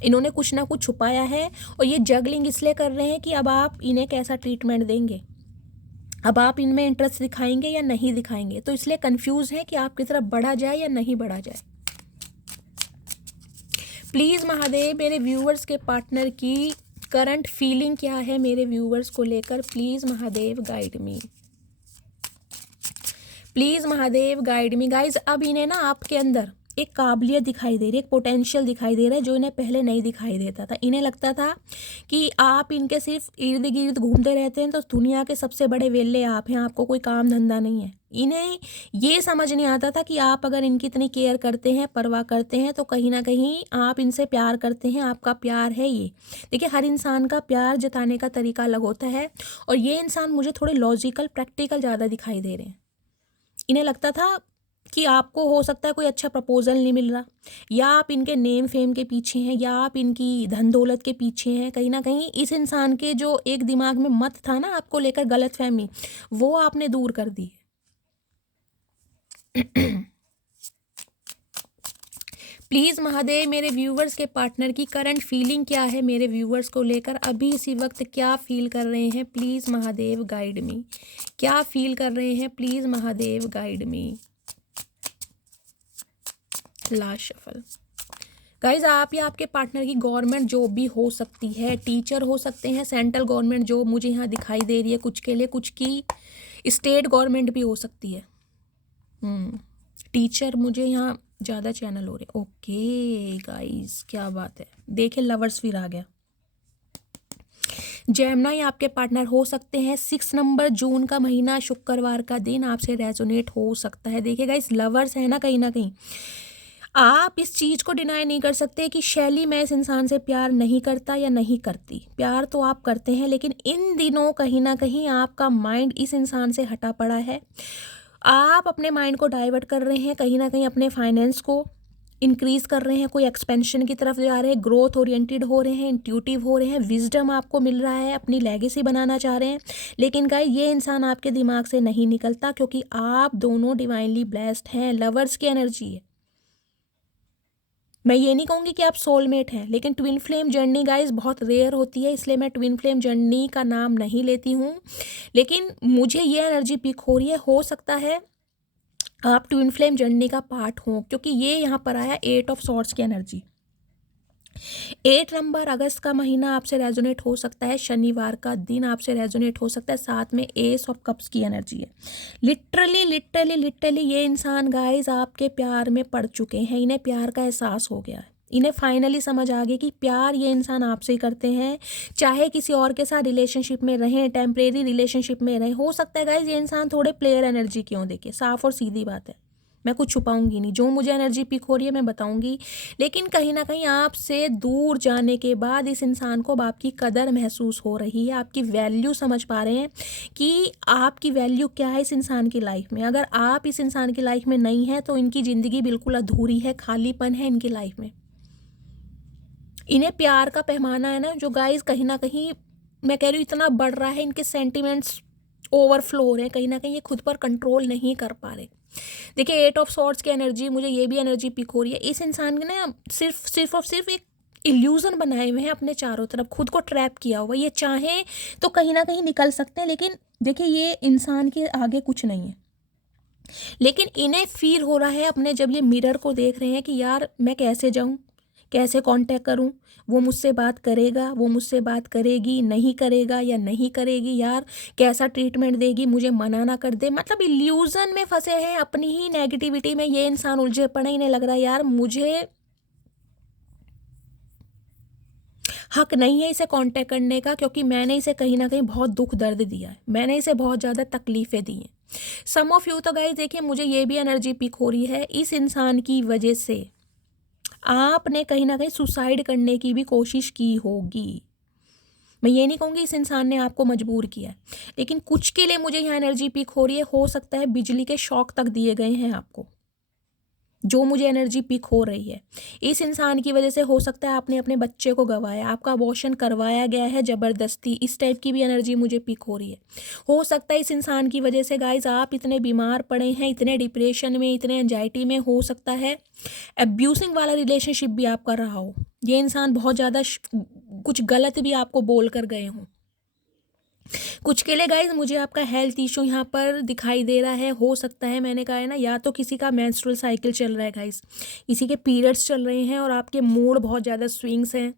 इन्होंने कुछ ना कुछ छुपाया है और ये जगलिंग इसलिए कर रहे हैं कि अब आप इन्हें कैसा ट्रीटमेंट देंगे, अब आप इनमें इंटरेस्ट दिखाएंगे या नहीं दिखाएंगे। तो इसलिए कंफ्यूज है कि आपकी तरफ बढ़ा जाए या नहीं बढ़ा जाए। प्लीज़ महादेव, मेरे व्यूअर्स के पार्टनर की करंट फीलिंग क्या है मेरे व्यूअर्स को लेकर, please Mahadev guide me, please Mahadev guide me. Guys अब इन्हें ना आपके अंदर एक काबिलियत दिखाई दे रही है, एक पोटेंशियल दिखाई दे रहा है जो इन्हें पहले नहीं दिखाई देता था। इन्हें लगता था कि आप इनके सिर्फ इर्द गिर्द घूमते रहते हैं, तो दुनिया के सबसे बड़े वेल्ले आप हैं, आपको कोई काम धंधा नहीं है। इन्हें ये समझ नहीं आता था कि आप अगर इनकी इतनी केयर करते हैं, परवाह करते हैं, तो कहीं ना कहीं आप इनसे प्यार करते हैं, आपका प्यार है ये। देखिए हर इंसान का प्यार जताने का तरीका अलग होता है, और ये इंसान मुझे थोड़े लॉजिकल प्रैक्टिकल ज़्यादा दिखाई दे रहे हैं। इन्हें लगता था कि आपको हो सकता है कोई अच्छा प्रपोजल नहीं मिल रहा, या आप इनके नेम फेम के पीछे हैं, या आप इनकी धन दौलत के पीछे हैं। कहीं ना कहीं इस इंसान के जो एक दिमाग में मत था ना आपको लेकर, गलत फहमी, वो आपने दूर कर दी है। प्लीज़ महादेव, मेरे व्यूवर्स के पार्टनर की करंट फीलिंग क्या है मेरे व्यूवर्स को लेकर, अभी इसी वक्त क्या फील कर रहे हैं, प्लीज़ महादेव गाइड मी। क्या फील कर रहे हैं, please Mahadev guide me. Last shuffle. Guys आप या आपके पार्टनर की गवर्नमेंट जॉब भी हो सकती है, टीचर हो सकते हैं, सेंट्रल गवर्नमेंट जॉब मुझे यहाँ दिखाई दे रही है कुछ के लिए, कुछ की स्टेट गवर्नमेंट भी हो सकती है। टीचर मुझे यहाँ ज़्यादा चैनल हो रहे। ओके गाइज क्या बात है, देखे लवर्स फिर आ गया। जेमिनी आपके पार्टनर हो सकते हैं। 6 नंबर जून का महीना, शुक्रवार का दिन आपसे रेजोनेट हो सकता है। देखिएगा, इस लवर्स है ना कहीं आप इस चीज़ को डिनाई नहीं कर सकते कि शैली मैं इस इंसान से प्यार नहीं करता या नहीं करती। प्यार तो आप करते हैं, लेकिन इन दिनों कहीं ना कहीं आपका माइंड इस इंसान से हटा पड़ा है। आप अपने माइंड को डाइवर्ट कर रहे हैं, कहीं ना कहीं अपने फाइनेंस को इंक्रीज कर रहे हैं, कोई एक्सपेंशन की तरफ जा रहे हैं, ग्रोथ ओरिएंटेड हो रहे हैं, इंट्यूटिव हो रहे हैं, विजडम आपको मिल रहा है, अपनी लेगेसी बनाना चाह रहे हैं। लेकिन गाइस, ये इंसान आपके दिमाग से नहीं निकलता, क्योंकि आप दोनों डिवाइनली ब्लेस्ड हैं। लवर्स की एनर्जी है। मैं ये नहीं कहूँगी कि आप सोलमेट हैं, लेकिन ट्विन फ्लेम जर्नी गाइस बहुत रेयर होती है, इसलिए मैं ट्विन फ्लेम जर्नी का नाम नहीं लेती हूँ। लेकिन मुझे ये एनर्जी पिक हो रही है, हो सकता है आप ट्विन फ्लेम जर्नी का पार्ट हो, क्योंकि ये यहाँ पर आया 8 ऑफ सॉर्ड्स की एनर्जी। 8 नंबर अगस्त का महीना आपसे रेजोनेट हो सकता है, शनिवार का दिन आपसे रेजोनेट हो सकता है। साथ में एस ऑफ कप्स की एनर्जी है। लिटरली ये इंसान गाइस आपके प्यार में पड़ चुके हैं, इन्हें प्यार का एहसास हो गया है। इन्हें फाइनली समझ आ गई कि प्यार ये इंसान आपसे ही करते हैं, चाहे किसी और के साथ रिलेशनशिप में रहें, टेम्परेरी रिलेशनशिप में रहें। हो सकता है गाइस ये इंसान थोड़े प्लेयर एनर्जी क्यों, देखिए साफ और सीधी बात है, मैं कुछ छुपाऊंगी नहीं, जो मुझे एनर्जी पिक हो रही है मैं बताऊंगी। लेकिन कहीं ना कहीं आपसे दूर जाने के बाद इस इंसान को अब आपकी कदर महसूस हो रही है, आपकी वैल्यू समझ पा रहे हैं कि आपकी वैल्यू क्या है इस इंसान की लाइफ में। अगर आप इस इंसान की लाइफ में नहीं है तो इनकी ज़िंदगी बिल्कुल अधूरी है, खालीपन है इनकी लाइफ में। इन्हें प्यार का पैमाना है ना जो गाइस कहीं ना कहीं मैं कह रही हूँ इतना बढ़ रहा है, इनके सेंटिमेंट्स ओवरफ्लो हो रहे हैं, कहीं ना कहीं ये खुद पर कंट्रोल नहीं कर पा रहे। देखिए 8 ऑफ सॉर्ड्स की एनर्जी, मुझे ये भी एनर्जी पिक हो रही है। इस इंसान ने ना सिर्फ एक इल्यूजन बनाए हुए हैं अपने चारों तरफ, खुद को ट्रैप किया हुआ। ये चाहें तो कहीं ना कहीं निकल सकते हैं, लेकिन देखिए ये इंसान के आगे कुछ नहीं है। लेकिन इन्हें फील हो रहा है अपने, जब ये मिरर को देख रहे हैं कि यार मैं कैसे जाऊं, कैसे कांटेक्ट करूं, वो मुझसे बात करेगा, वो मुझसे बात करेगी, नहीं करेगा या नहीं करेगी, यार कैसा ट्रीटमेंट देगी, मुझे मना ना कर दे। मतलब इल्यूजन में फंसे हैं, अपनी ही नेगेटिविटी में ये इंसान उलझे पड़े। इन्हें लग रहा है यार मुझे हक नहीं है इसे कांटेक्ट करने का, क्योंकि मैंने इसे कहीं ना कहीं बहुत दुख दर्द दिया है, मैंने इसे बहुत ज़्यादा तकलीफ़ें दी हैं। सम ऑफ यू तो गाइस देखिए, मुझे ये भी एनर्जी पिक हो रही है, इस इंसान की वजह से आपने कहीं ना कहीं सुसाइड करने की भी कोशिश की होगी। मैं ये नहीं कहूँगी इस इंसान ने आपको मजबूर किया है, लेकिन कुछ के लिए मुझे यहाँ एनर्जी पिक हो रही है, हो सकता है बिजली के शॉक तक दिए गए हैं आपको, जो मुझे एनर्जी पिक हो रही है। इस इंसान की वजह से हो सकता है आपने अपने बच्चे को गंवाया, आपका अबॉर्शन करवाया गया है ज़बरदस्ती, इस टाइप की भी एनर्जी मुझे पिक हो रही है। हो सकता है इस इंसान की वजह से गाइज आप इतने बीमार पड़े हैं, इतने डिप्रेशन में, इतने एंजाइटी में, हो सकता है एब्यूसिंग वाला रिलेशनशिप भी आप कर रहा हो। ये इंसान बहुत ज़्यादा कुछ गलत भी आपको बोल कर गए हों। कुछ के लिए गाइज मुझे आपका हेल्थ इशू यहाँ पर दिखाई दे रहा है। हो सकता है, मैंने कहा है ना, या तो किसी का मेंस्ट्रुअल साइकिल चल रहा है गाइज, किसी के पीरियड्स चल रहे हैं और आपके मूड बहुत ज़्यादा स्विंग्स हैं।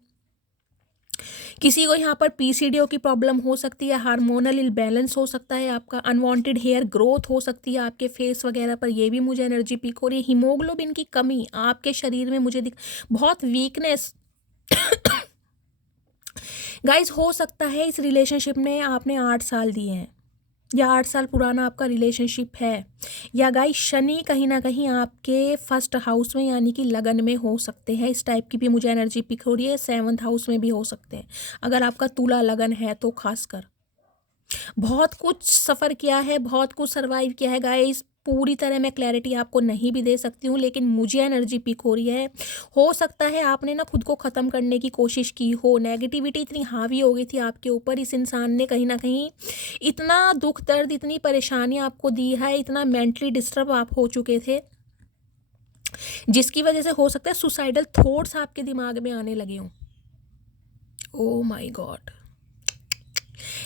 किसी को यहाँ पर पीसीडीओ की प्रॉब्लम हो सकती है, हार्मोनल इम्बैलेंस हो सकता है, आपका अनवांटेड हेयर ग्रोथ हो सकती है आपके फेस वगैरह पर, ये भी मुझे एनर्जी पिक हो रही है। हीमोग्लोबिन की कमी आपके शरीर में मुझे बहुत वीकनेस गाइज हो सकता है इस रिलेशनशिप में आपने 8 साल दिए हैं, या 8 साल पुराना आपका रिलेशनशिप है, या गाइज शनि कहीं ना कहीं आपके फर्स्ट हाउस में यानी कि लगन में हो सकते हैं। इस टाइप की भी मुझे एनर्जी पिक हो रही है। 7th हाउस में भी हो सकते हैं, अगर आपका तुला लगन है तो खासकर। बहुत कुछ सफ़र किया है, बहुत कुछ सर्वाइव किया है गाइस, पूरी तरह मैं क्लैरिटी आपको नहीं भी दे सकती हूँ, लेकिन मुझे एनर्जी पिक हो रही है। हो सकता है आपने ना खुद को ख़त्म करने की कोशिश की हो, नेगेटिविटी इतनी हावी हो गई थी आपके ऊपर, इस इंसान ने कहीं ना कहीं इतना दुख दर्द, इतनी परेशानी आपको दी है, इतना मेंटली डिस्टर्ब आप हो चुके थे, जिसकी वजह से हो सकता है सुसाइडल थॉट्स आपके दिमाग में आने लगे हों। ओ माई गॉड।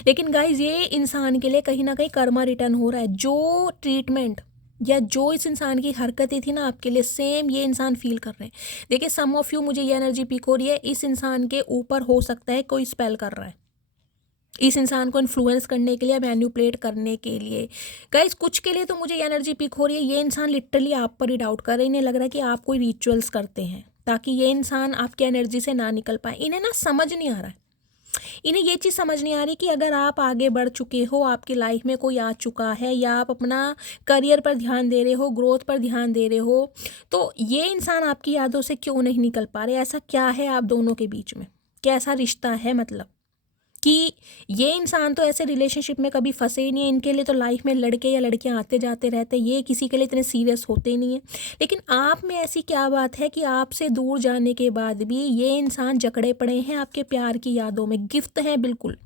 लेकिन गाइज ये इंसान के लिए कहीं ना कहीं कर्मा रिटर्न हो रहा है। जो ट्रीटमेंट या जो इस इंसान की हरकतें थी ना आपके लिए, सेम ये इंसान फील कर रहे हैं। देखिए सम ऑफ यू, मुझे ये एनर्जी पिक हो रही है, इस इंसान के ऊपर हो सकता है कोई स्पेल कर रहा है, इस इंसान को इन्फ्लुएंस करने के लिए, मैन्युपुलेट करने के लिए। गाइज कुछ के लिए तो मुझे ये एनर्जी पिक हो रही है, ये इंसान लिटरली आप पर ही डाउट कर रहे हैं। इन्हें लग रहा है कि आप कोई रिचुअल्स करते हैं ताकि ये इंसान आपकी एनर्जी से ना निकल पाए। इन्हें ना समझ नहीं आ रहा है इन्हें ये चीज़ समझ नहीं आ रही कि अगर आप आगे बढ़ चुके हो, आपकी लाइफ में कोई आ चुका है, या आप अपना करियर पर ध्यान दे रहे हो, ग्रोथ पर ध्यान दे रहे हो, तो ये इंसान आपकी यादों से क्यों नहीं निकल पा रहे? ऐसा क्या है आप दोनों के बीच में? कैसा रिश्ता है मतलब कि ये इंसान तो ऐसे रिलेशनशिप में कभी फंसे ही नहीं है, इनके लिए तो लाइफ में लड़के या लड़कियां आते जाते रहते हैं, ये किसी के लिए इतने सीरियस होते ही नहीं है। लेकिन आप में ऐसी क्या बात है कि आपसे दूर जाने के बाद भी ये इंसान जकड़े पड़े हैं आपके प्यार की यादों में, गिफ्ट हैं बिल्कुल।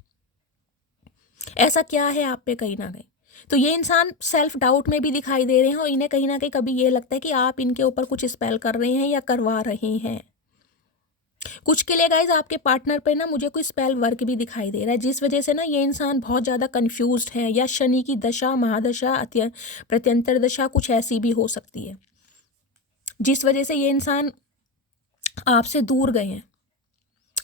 ऐसा क्या है आप पे कहीं ना कहीं? तो ये इंसान सेल्फ डाउट में भी दिखाई दे रहे हैं, और इन्हें कहीं ना कहीं कभी ये लगता है कि आप इनके ऊपर कुछ स्पेल कर रहे हैं या करवा रहे हैं। कुछ के लिए गाइज आपके पार्टनर पे ना मुझे कोई स्पेल वर्क भी दिखाई दे रहा है, जिस वजह से ना ये इंसान बहुत ज़्यादा कंफ्यूज्ड है, या शनि की दशा, महादशा, प्रत्यंतर दशा कुछ ऐसी भी हो सकती है, जिस वजह से ये इंसान आपसे दूर गए हैं,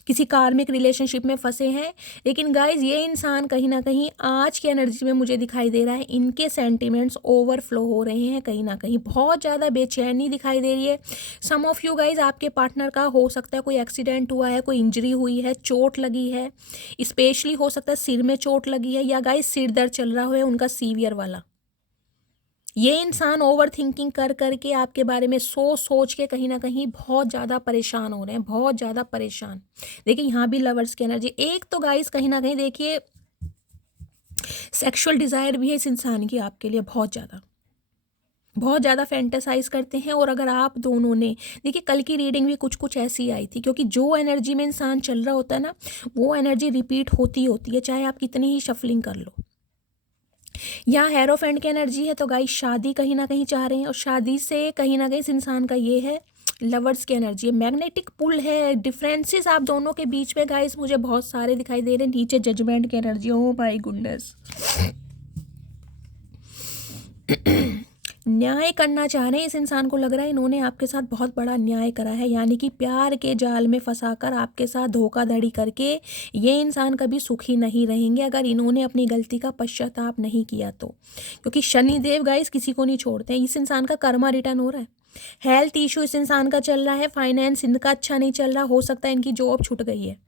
किसी कार्मिक रिलेशनशिप में फंसे हैं। लेकिन गाइज ये इंसान कहीं ना कहीं आज की एनर्जी में मुझे दिखाई दे रहा है, इनके सेंटिमेंट्स ओवरफ्लो हो रहे हैं, कहीं ना कहीं बहुत ज़्यादा बेचैनी दिखाई दे रही है। सम ऑफ यू गाइज, आपके पार्टनर का हो सकता है कोई एक्सीडेंट हुआ है, कोई इंजरी हुई है, चोट लगी है, स्पेशली हो सकता है सिर में चोट लगी है, या गाइज सिर दर्द चल रहा है उनका सीवियर वाला। ये इंसान ओवर थिंकिंग कर करके आपके बारे में सोच सोच के कहीं ना कहीं बहुत ज़्यादा परेशान हो रहे हैं, बहुत ज़्यादा परेशान। देखिए यहाँ भी लवर्स की एनर्जी, एक तो गाइस कहीं ना कहीं देखिए सेक्सुअल डिज़ायर भी है इस इंसान की आपके लिए, बहुत ज़्यादा फैंटेसाइज करते हैं। और अगर आप दोनों ने, देखिए कल की रीडिंग भी कुछ कुछ ऐसी आई थी, क्योंकि जो एनर्जी में इंसान चल रहा होता है ना, वो एनर्जी रिपीट होती होती है, चाहे आप कितनी ही शफलिंग कर लो। यहाँ हेरोफेंट की एनर्जी है, तो गाइस शादी कहीं ना कहीं चाह रहे हैं, और शादी से कहीं ना कहीं इस इंसान का ये है, लवर्स की एनर्जी है, मैग्नेटिक पुल है। डिफरेंसेस आप दोनों के बीच में गाइस मुझे बहुत सारे दिखाई दे रहे हैं। नीचे जजमेंट की एनर्जी, ओ माय गुडनेस, न्याय करना चाह रहे हैं इस इंसान को, लग रहा है इन्होंने आपके साथ बहुत बड़ा अन्याय करा है, यानी कि प्यार के जाल में फंसाकर आपके साथ धोखाधड़ी करके ये इंसान कभी सुखी नहीं रहेंगे अगर इन्होंने अपनी गलती का पश्चाताप नहीं किया तो। क्योंकि शनिदेव गाइस किसी को नहीं छोड़ते हैं, इस इंसान का कर्मा रिटर्न हो रहा है। हेल्थ इशू इस इंसान का चल रहा है, फाइनेंस इनका अच्छा नहीं चल रहा, हो सकता है इनकी जॉब छूट गई है।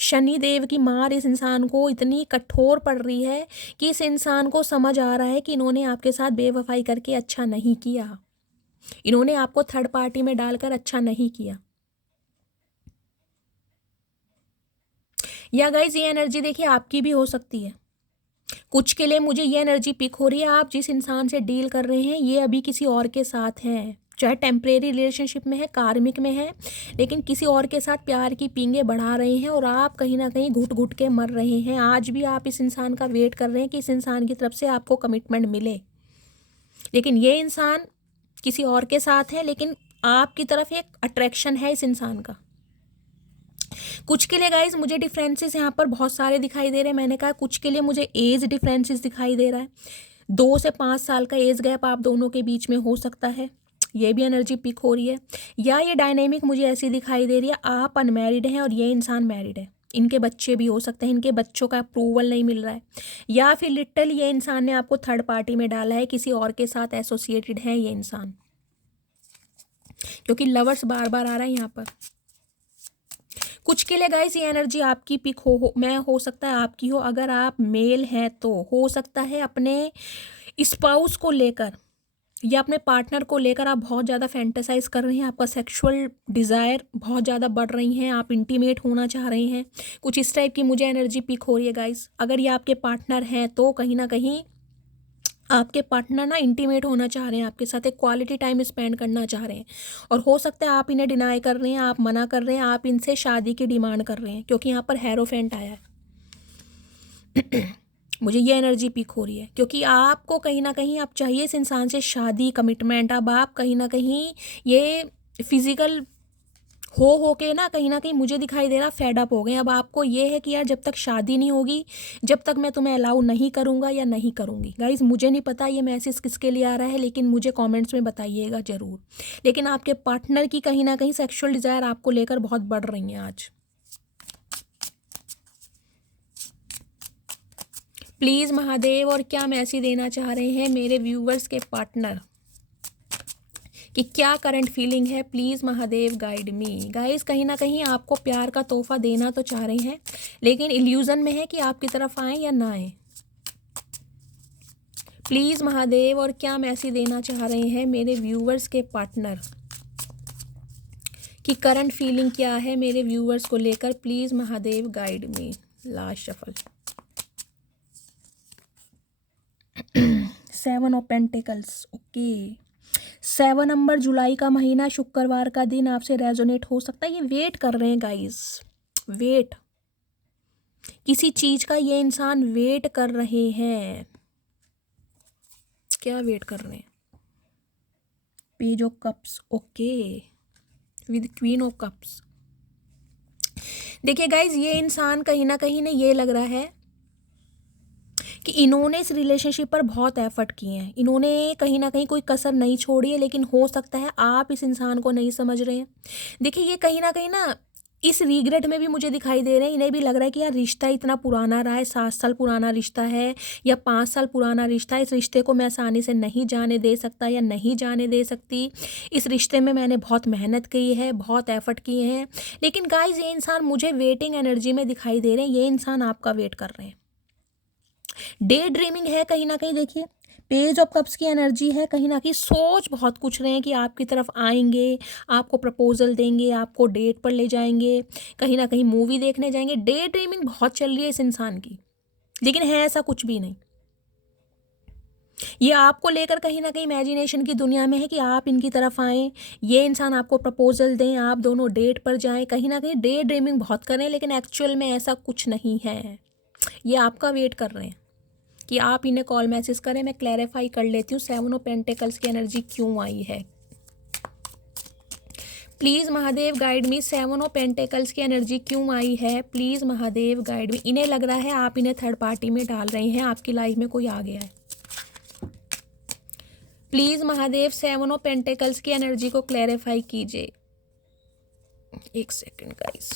शनिदेव की मार इस इंसान को इतनी कठोर पड़ रही है कि इस इंसान को समझ आ रहा है कि इन्होंने आपके साथ बेवफाई करके अच्छा नहीं किया, इन्होंने आपको थर्ड पार्टी में डालकर अच्छा नहीं किया। या गाइज ये एनर्जी देखिए आपकी भी हो सकती है। कुछ के लिए मुझे ये एनर्जी पिक हो रही है, आप जिस इंसान से डील कर रहे हैं ये अभी किसी और के साथ हैं, चाहे टेम्परेरी रिलेशनशिप में है, कार्मिक में है, लेकिन किसी और के साथ प्यार की पींगे बढ़ा रहे हैं, और आप कहीं ना कहीं घुट घुट के मर रहे हैं। आज भी आप इस इंसान का वेट कर रहे हैं कि इस इंसान की तरफ से आपको कमिटमेंट मिले, लेकिन ये इंसान किसी और के साथ है, लेकिन आपकी तरफ एक अट्रैक्शन है इस इंसान का। कुछ के लिए गाइज मुझे डिफरेंसेस यहाँ पर बहुत सारे दिखाई दे रहे हैं। मैंने कहा कुछ के लिए मुझे एज डिफरेंसेस दिखाई दे रहा है, 2 से 5 साल का एज गैप आप दोनों के बीच में हो सकता है, ये भी एनर्जी पिक हो रही है। या ये डायनेमिक मुझे ऐसी दिखाई दे रही है, आप अनमैरिड हैं और ये इंसान मैरिड है, इनके बच्चे भी हो सकते हैं, इनके बच्चों का अप्रूवल नहीं मिल रहा है, या फिर लिटल ये इंसान ने आपको थर्ड पार्टी में डाला है, किसी और के साथ एसोसिएटेड है ये इंसान, क्योंकि लवर्स बार बार आ रहा है यहाँ पर। कुछ के लिए गाइस ये एनर्जी आपकी पिक मैं हो सकता है आपकी हो, अगर आप मेल हैं तो हो सकता है अपने स्पाउस को लेकर या अपने पार्टनर को लेकर आप बहुत ज़्यादा फैंटेसाइज कर रहे हैं, आपका सेक्सुअल डिज़ायर बहुत ज़्यादा बढ़ रही हैं, आप इंटीमेट होना चाह रहे हैं, कुछ इस टाइप की मुझे एनर्जी पिक हो रही है गाइस। अगर ये आपके पार्टनर हैं तो कहीं ना कहीं आपके पार्टनर ना इंटीमेट होना चाह रहे हैं आपके साथ, एक क्वालिटी टाइम स्पेंड करना चाह रहे हैं, और हो सकता है आप इन्हें डिनाई कर रहे हैं, आप मना कर रहे हैं, आप इनसे शादी की डिमांड कर रहे हैं, क्योंकि यहाँ पर हेरोफेंट आया है। मुझे ये एनर्जी पिक हो रही है, क्योंकि आपको कहीं ना कहीं आप चाहिए इस इंसान से शादी, कमिटमेंट। अब आप कहीं ना कहीं ये फिजिकल हो के ना कहीं मुझे दिखाई दे रहा फेड अप हो गए। अब आपको ये है कि यार जब तक शादी नहीं होगी, जब तक मैं तुम्हें अलाउ नहीं करूँगा या नहीं करूँगी। गाइज मुझे नहीं पता ये मैसेज किसके लिए आ रहा है, लेकिन मुझे कमेंट्स में बताइएगा ज़रूर। लेकिन आपके पार्टनर की कहीं ना कहीं सेक्सुअल डिज़ायर आपको लेकर बहुत बढ़ रही हैं आज। प्लीज़ महादेव, और क्या मैसेज देना चाह रहे हैं मेरे व्यूवर्स के पार्टनर, कि क्या करंट फीलिंग है। Please Mahadev guide me. Guys कहीं ना कहीं आपको प्यार का तोहफा देना तो चाह रहे हैं, लेकिन इल्यूज़न में है कि आपकी तरफ आए या ना आए। प्लीज़ महादेव, और क्या मैसेज देना चाह रहे हैं मेरे व्यूवर्स के पार्टनर, कि करंट फीलिंग क्या है मेरे व्यूवर्स को लेकर। Please Mahadev guide me. Last shuffle. 7 of pentacles. Okay, 7 number, जुलाई का महीना, शुक्रवार का दिन आपसे रेजोनेट हो सकता है। ये वेट कर रहे हैं गाइस, वेट, किसी चीज का ये इंसान वेट कर रहे हैं। क्या वेट कर रहे हैं? Page of cups. Okay, with queen of cups. देखिए गाइज, ये इंसान कहीं ना कहीं ने ये लग रहा है कि इन्होंने इस रिलेशनशिप पर बहुत एफर्ट किए हैं, इन्होंने कहीं ना कहीं कोई कसर नहीं छोड़ी है, लेकिन हो सकता है आप इस इंसान को नहीं समझ रहे हैं। देखिए ये कहीं ना इस रिग्रेट में भी मुझे दिखाई दे रहे हैं, इन्हें भी लग रहा है कि यार रिश्ता इतना पुराना रहा है, 7 साल पुराना रिश्ता है या 5 साल पुराना रिश्ता है, इस रिश्ते को मैं आसानी से नहीं जाने दे सकता या नहीं जाने दे सकती। इस रिश्ते में मैंने बहुत मेहनत की है, बहुत एफर्ट किए हैं, लेकिन गाइज ये इंसान मुझे वेटिंग एनर्जी में दिखाई दे रहे हैं। ये इंसान आपका वेट कर रहे हैं, डे ड्रीमिंग है कहीं ना कहीं। देखिए पेज ऑफ कप्स की एनर्जी है, कहीं ना कहीं सोच बहुत कुछ रहे हैं कि आपकी तरफ आएंगे, आपको प्रपोजल देंगे, आपको डेट पर ले जाएंगे, कहीं ना कहीं मूवी देखने जाएंगे। डे ड्रीमिंग बहुत चल रही है इस इंसान की, लेकिन है ऐसा कुछ भी नहीं। ये आपको लेकर कहीं ना कहीं इमेजिनेशन की दुनिया में है कि आप इनकी तरफ आएँ, ये इंसान आपको प्रपोजल दें, आप दोनों डेट पर जाएं। कहीं ना कहीं डे ड्रीमिंग बहुत करें, लेकिन एक्चुअल में ऐसा कुछ नहीं है। ये आपका वेट कर रहे हैं कि आप इन्हें कॉल मैसेज करें। मैं क्लैरिफाई कर लेती हूँ 7 ऑफ पेंटिकल्स की एनर्जी क्यों आई है। Please Mahadev guide me, 7 of pentacles की एनर्जी क्यों आई है। प्लीज़ महादेव गाइड मी। इन्हें लग रहा है आप इन्हें थर्ड पार्टी में डाल रहे हैं, आपकी लाइफ में कोई आ गया है। प्लीज़ महादेव 7 ऑफ पेंटिकल्स की एनर्जी को क्लैरिफाई कीजिए। एक सेकेंड गाइस,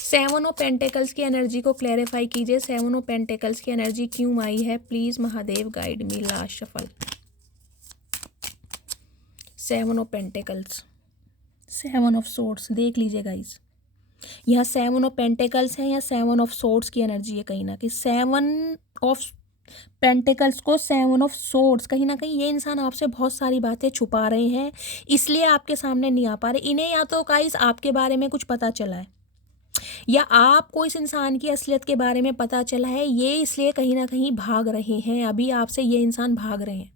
7 ऑफ पेंटिकल्स की एनर्जी को क्लैरिफाई कीजिए। 7 ऑफ पेंटिकल्स की एनर्जी क्यों आई है। Please Mahadev guide me. Last shuffle. 7 of pentacles, 7 of swords. देख लीजिए गाइस, यहाँ 7 ऑफ पेंटिकल्स है या 7 ऑफ सोर्ड्स की एनर्जी है। कहीं ना कहीं 7 ऑफ पेंटिकल्स को 7 ऑफ सोर्ड्स, कहीं ना कहीं ये इंसान आपसे बहुत सारी बातें छुपा रहे हैं, इसलिए आपके सामने नहीं आ पा रहे। इन्हें या तो गाइस आपके बारे में कुछ पता चला है, या आपको इस इंसान की असलियत के बारे में पता चला है, ये इसलिए कहीं ना कहीं भाग रहे हैं। अभी आपसे ये इंसान भाग रहे हैं,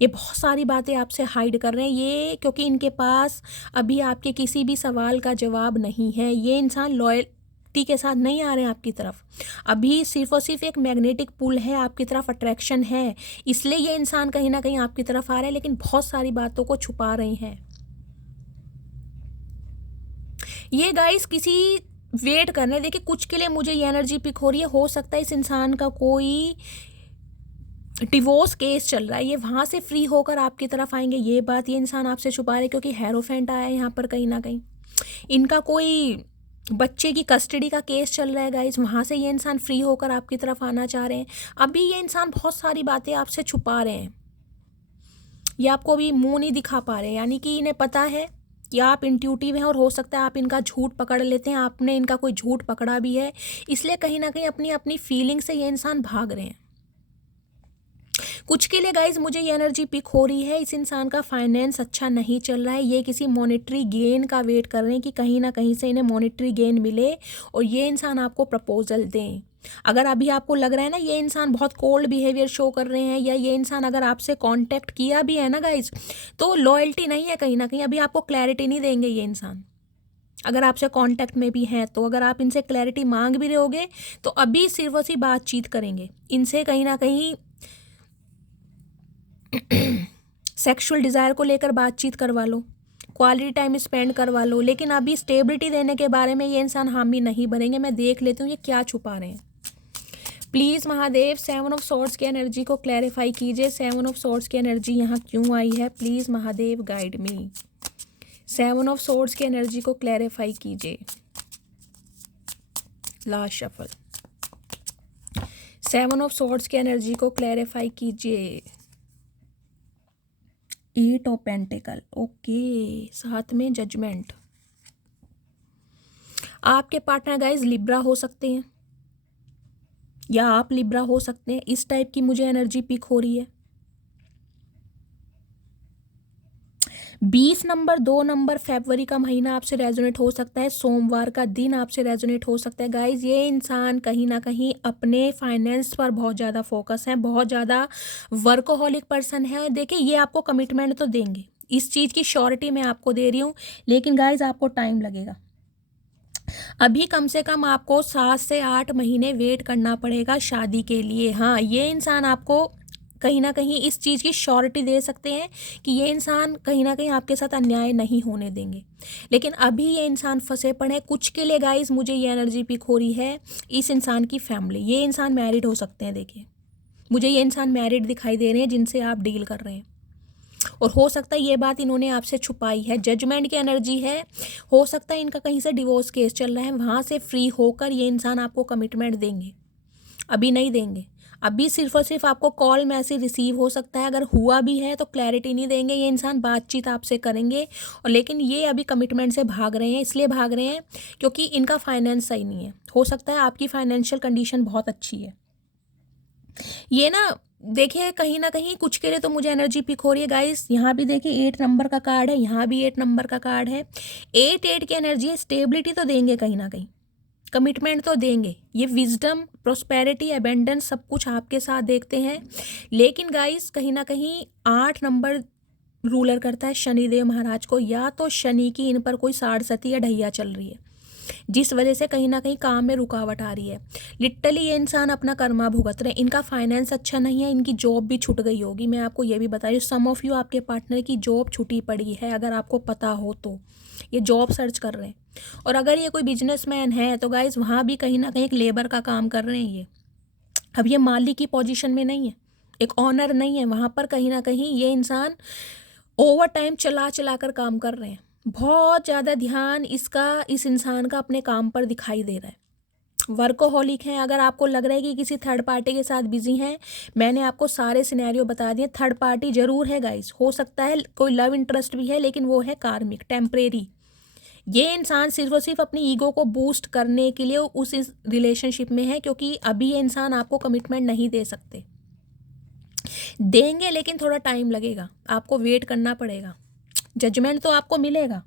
ये बहुत सारी बातें आपसे हाइड कर रहे हैं ये, क्योंकि इनके पास अभी आपके किसी भी सवाल का जवाब नहीं है। ये इंसान लॉयल्टी के साथ नहीं आ रहे हैं आपकी तरफ, अभी सिर्फ और सिर्फ एक मैग्नेटिक पुल है आपकी तरफ, अट्रैक्शन है, इसलिए ये इंसान कहीं ना कहीं आपकी तरफ आ रहे हैं, लेकिन बहुत सारी बातों को छुपा रहे हैं। ये गाइस किसी वेट कर रहे हैं। देखिए कुछ के लिए मुझे ये एनर्जी पिक हो रही है, हो सकता है इस इंसान का कोई डिवोर्स केस चल रहा है, ये वहाँ से फ्री होकर आपकी तरफ आएंगे। ये बात ये इंसान आपसे छुपा रहे, क्योंकि हेरोफेंट आया है यहाँ पर। कहीं ना कहीं इनका कोई बच्चे की कस्टडी का केस चल रहा है गाइस, वहाँ से ये इंसान फ्री होकर आपकी तरफ आना चाह रहे हैं। अभी ये इंसान बहुत सारी बातें आपसे छुपा रहे हैं, ये आपको अभी मुंह नहीं दिखा पा रहे, यानी कि इन्हें पता है कि आप इंट्यूटिव हैं, और हो सकता है आप इनका झूठ पकड़ लेते हैं, आपने इनका कोई झूठ पकड़ा भी है, इसलिए कहीं ना कहीं अपनी अपनी फीलिंग से ये इंसान भाग रहे हैं। कुछ के लिए गाइज मुझे ये एनर्जी पिक हो रही है, इस इंसान का फाइनेंस अच्छा नहीं चल रहा है, ये किसी मॉनेटरी गेन का वेट कर रहे हैं कि कहीं ना कहीं से इन्हें मॉनेटरी गेन मिले और ये इंसान आपको प्रपोजल दें। अगर अभी आपको लग रहा है ना ये इंसान बहुत कोल्ड बिहेवियर शो कर रहे हैं, या ये इंसान अगर आपसे कांटेक्ट किया भी है ना गाइज, तो लॉयल्टी नहीं है, कहीं ना कहीं अभी आपको क्लैरिटी नहीं देंगे ये इंसान। अगर आपसे कांटेक्ट में भी हैं तो अगर आप इनसे क्लैरिटी मांग भी रहोगे तो अभी सिर्फ और सिर्फ बातचीत करेंगे, इनसे कहीं ना कहीं सेक्सुअल डिज़ायर को लेकर बातचीत करवा लो, क्वालिटी टाइम स्पेंड करवा लो, लेकिन अभी स्टेबिलिटी देने के बारे में ये इंसान हामी नहीं बनेंगे। मैं देख लेती हूँ ये क्या छुपा रहे हैं। प्लीज़ महादेव 7 ऑफ सॉर्ड्स की एनर्जी को क्लैरिफाई कीजिए। 7 ऑफ सॉर्ड्स की एनर्जी यहाँ क्यों आई है। Please Mahadev guide me. 7 of swords की एनर्जी को क्लैरिफाई कीजिए। Last shuffle. 7 ऑफ सॉर्ड्स की एनर्जी को क्लैरिफाई कीजिए। एट ऑफ पेंटिकल, ओके, साथ में जजमेंट। आपके पार्टनर गाइज लिब्रा हो सकते हैं या आप लिब्रा हो सकते हैं, इस टाइप की मुझे एनर्जी पिक हो रही है। 20 नंबर, 2 नंबर फरवरी का महीना आपसे रेजोनेट हो सकता है, सोमवार का दिन आपसे रेजोनेट हो सकता है। गाइज ये इंसान कहीं ना कहीं अपने फाइनेंस पर बहुत ज़्यादा फोकस है, बहुत ज़्यादा वर्कोहॉलिक पर्सन है। और देखिए ये आपको कमिटमेंट तो देंगे, इस चीज़ की श्योरिटी मैं आपको दे रही हूँ, लेकिन गाइज आपको टाइम लगेगा। अभी कम से कम आपको 7 से 8 महीने वेट करना पड़ेगा शादी के लिए। हाँ, ये इंसान आपको कहीं ना कहीं इस चीज़ की श्योरिटी दे सकते हैं कि ये इंसान कहीं ना कहीं आपके साथ अन्याय नहीं होने देंगे, लेकिन अभी ये इंसान फंसे पड़े हैं। कुछ के लिए गाइज मुझे ये एनर्जी पिक हो रही है, इस इंसान की फैमिली, ये इंसान मैरिड हो सकते हैं। देखिए मुझे ये इंसान मैरिड दिखाई दे रहे हैं जिनसे आप डील कर रहे हैं, और हो सकता है ये बात इन्होंने आपसे छुपाई है। जजमेंट की एनर्जी है, हो सकता है इनका कहीं से डिवोर्स केस चल रहा है, वहाँ से फ्री होकर ये इंसान आपको कमिटमेंट देंगे। अभी नहीं देंगे, अभी सिर्फ और सिर्फ आपको कॉल मैसेज रिसीव हो सकता है, अगर हुआ भी है तो क्लैरिटी नहीं देंगे। ये इंसान बातचीत आपसे करेंगे, और लेकिन ये अभी कमिटमेंट से भाग रहे हैं। इसलिए भाग रहे हैं क्योंकि इनका फाइनेंस सही नहीं है। हो सकता है आपकी फाइनेंशियल कंडीशन बहुत अच्छी है। ये ना देखिए कहीं ना कहीं कुछ के लिए तो मुझे एनर्जी पिक हो रही है गाइस। यहाँ भी देखिए 8 नंबर का कार्ड है, यहाँ भी 8 नंबर का कार्ड है। 8 की एनर्जी है, स्टेबिलिटी तो देंगे, कहीं ना कहीं कमिटमेंट तो देंगे। ये विजडम, प्रोस्पेरिटी, अबेंडेंस सब कुछ आपके साथ देखते हैं। लेकिन गाइस कहीं ना कहीं 8 नंबर रूलर करता है शनिदेव महाराज को, या तो शनि की इन पर कोई साड़सती या ढैया चल रही है, जिस वजह से कहीं ना कहीं काम में रुकावट आ रही है। लिटरली ये इंसान अपना कर्मा भुगत रहे हैं। इनका फाइनेंस अच्छा नहीं है, इनकी जॉब भी छूट गई होगी। मैं आपको ये भी बता रही हूँ, सम ऑफ यू आपके पार्टनर की जॉब छुटी पड़ी है, अगर आपको पता हो तो। ये जॉब सर्च कर रहे हैं, और अगर ये कोई बिजनेसमैन है तो गाइज वहाँ भी कहीं ना कहीं एक लेबर का काम कर रहे हैं ये। अब ये माली की पोजीशन में नहीं है, एक ऑनर नहीं है, वहाँ पर कहीं ना कहीं ये इंसान ओवर टाइम चला चला कर काम कर रहे हैं। बहुत ज़्यादा ध्यान इस इंसान का अपने काम पर दिखाई दे रहा है। वर्कोहॉलिक हैं। अगर आपको लग रहा है कि किसी थर्ड पार्टी के साथ बिजी हैं, मैंने आपको सारे सिनेरियो बता दिए। थर्ड पार्टी जरूर है गाइस, हो सकता है कोई लव इंटरेस्ट भी है, लेकिन वो है कार्मिक, टेम्परेरी। ये इंसान सिर्फ और सिर्फ अपनी ईगो को बूस्ट करने के लिए उस रिलेशनशिप में है, क्योंकि अभी ये इंसान आपको कमिटमेंट नहीं दे सकते। देंगे लेकिन थोड़ा टाइम लगेगा, आपको वेट करना पड़ेगा। जजमेंट तो आपको मिलेगा,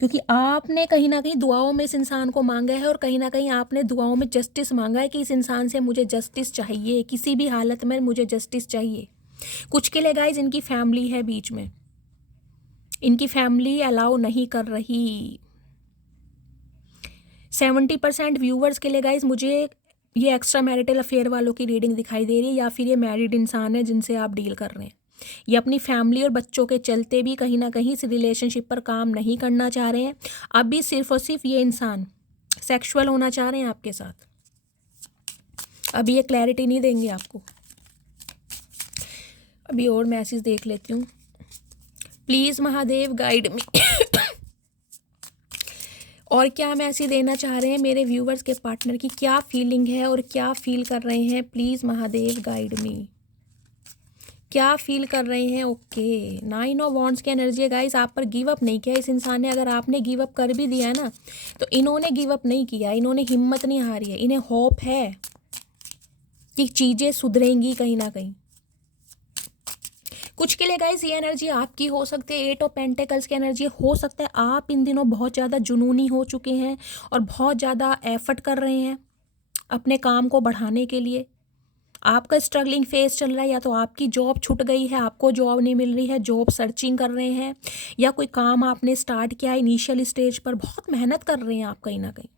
क्योंकि आपने कहीं ना कहीं दुआओं में इस इंसान को मांगा है, और कहीं ना कहीं आपने दुआओं में जस्टिस मांगा है कि इस इंसान से मुझे जस्टिस चाहिए, किसी भी हालत में मुझे जस्टिस चाहिए। कुछ के लिए गाइज इनकी फैमिली है बीच में, इनकी फैमिली अलाउ नहीं कर रही। 70% व्यूवर्स के लिए गाइज मुझे ये एक्स्ट्रा मैरिटल अफेयर वालों की रीडिंग दिखाई दे रही है, या फिर ये मैरिड इंसान है जिनसे आप डील कर रहे हैं। ये अपनी फैमिली और बच्चों के चलते भी कहीं ना कहीं इस रिलेशनशिप पर काम नहीं करना चाह रहे हैं। अभी सिर्फ और सिर्फ ये इंसान सेक्सुअल होना चाह रहे हैं आपके साथ। अभी ये क्लैरिटी नहीं देंगे आपको। अभी और मैसेज देख लेती हूँ। प्लीज़ महादेव गाइड मी। और क्या मैसेज देना चाह रहे हैं मेरे व्यूवर्स के पार्टनर की, क्या फीलिंग है और क्या फील कर रहे हैं। प्लीज़ महादेव गाइड मी, क्या फील कर रहे हैं। ओके, 9 ऑफ वॉन्ड्स की एनर्जी है गाइस। आप पर गिव अप नहीं किया इस इंसान ने। अगर आपने गिव अप कर भी दिया है ना, तो इन्होंने गिव अप नहीं किया, इन्होंने हिम्मत नहीं हारी है। इन्हें होप है कि चीज़ें सुधरेंगी कहीं ना कहीं। कुछ के लिए गाइस ये एनर्जी आपकी हो सकती है। 8 ऑफ पेंटिकल्स की एनर्जी हो सकता है आप इन दिनों बहुत ज़्यादा जुनूनी हो चुके हैं और बहुत ज़्यादा एफर्ट कर रहे हैं अपने काम को बढ़ाने के लिए। आपका स्ट्रगलिंग फेज चल रहा है, या तो आपकी जॉब छूट गई है, आपको जॉब नहीं मिल रही है, जॉब सर्चिंग कर रहे हैं, या कोई काम आपने स्टार्ट किया है इनिशियल स्टेज पर, बहुत मेहनत कर रहे हैं आप कहीं ना कहीं।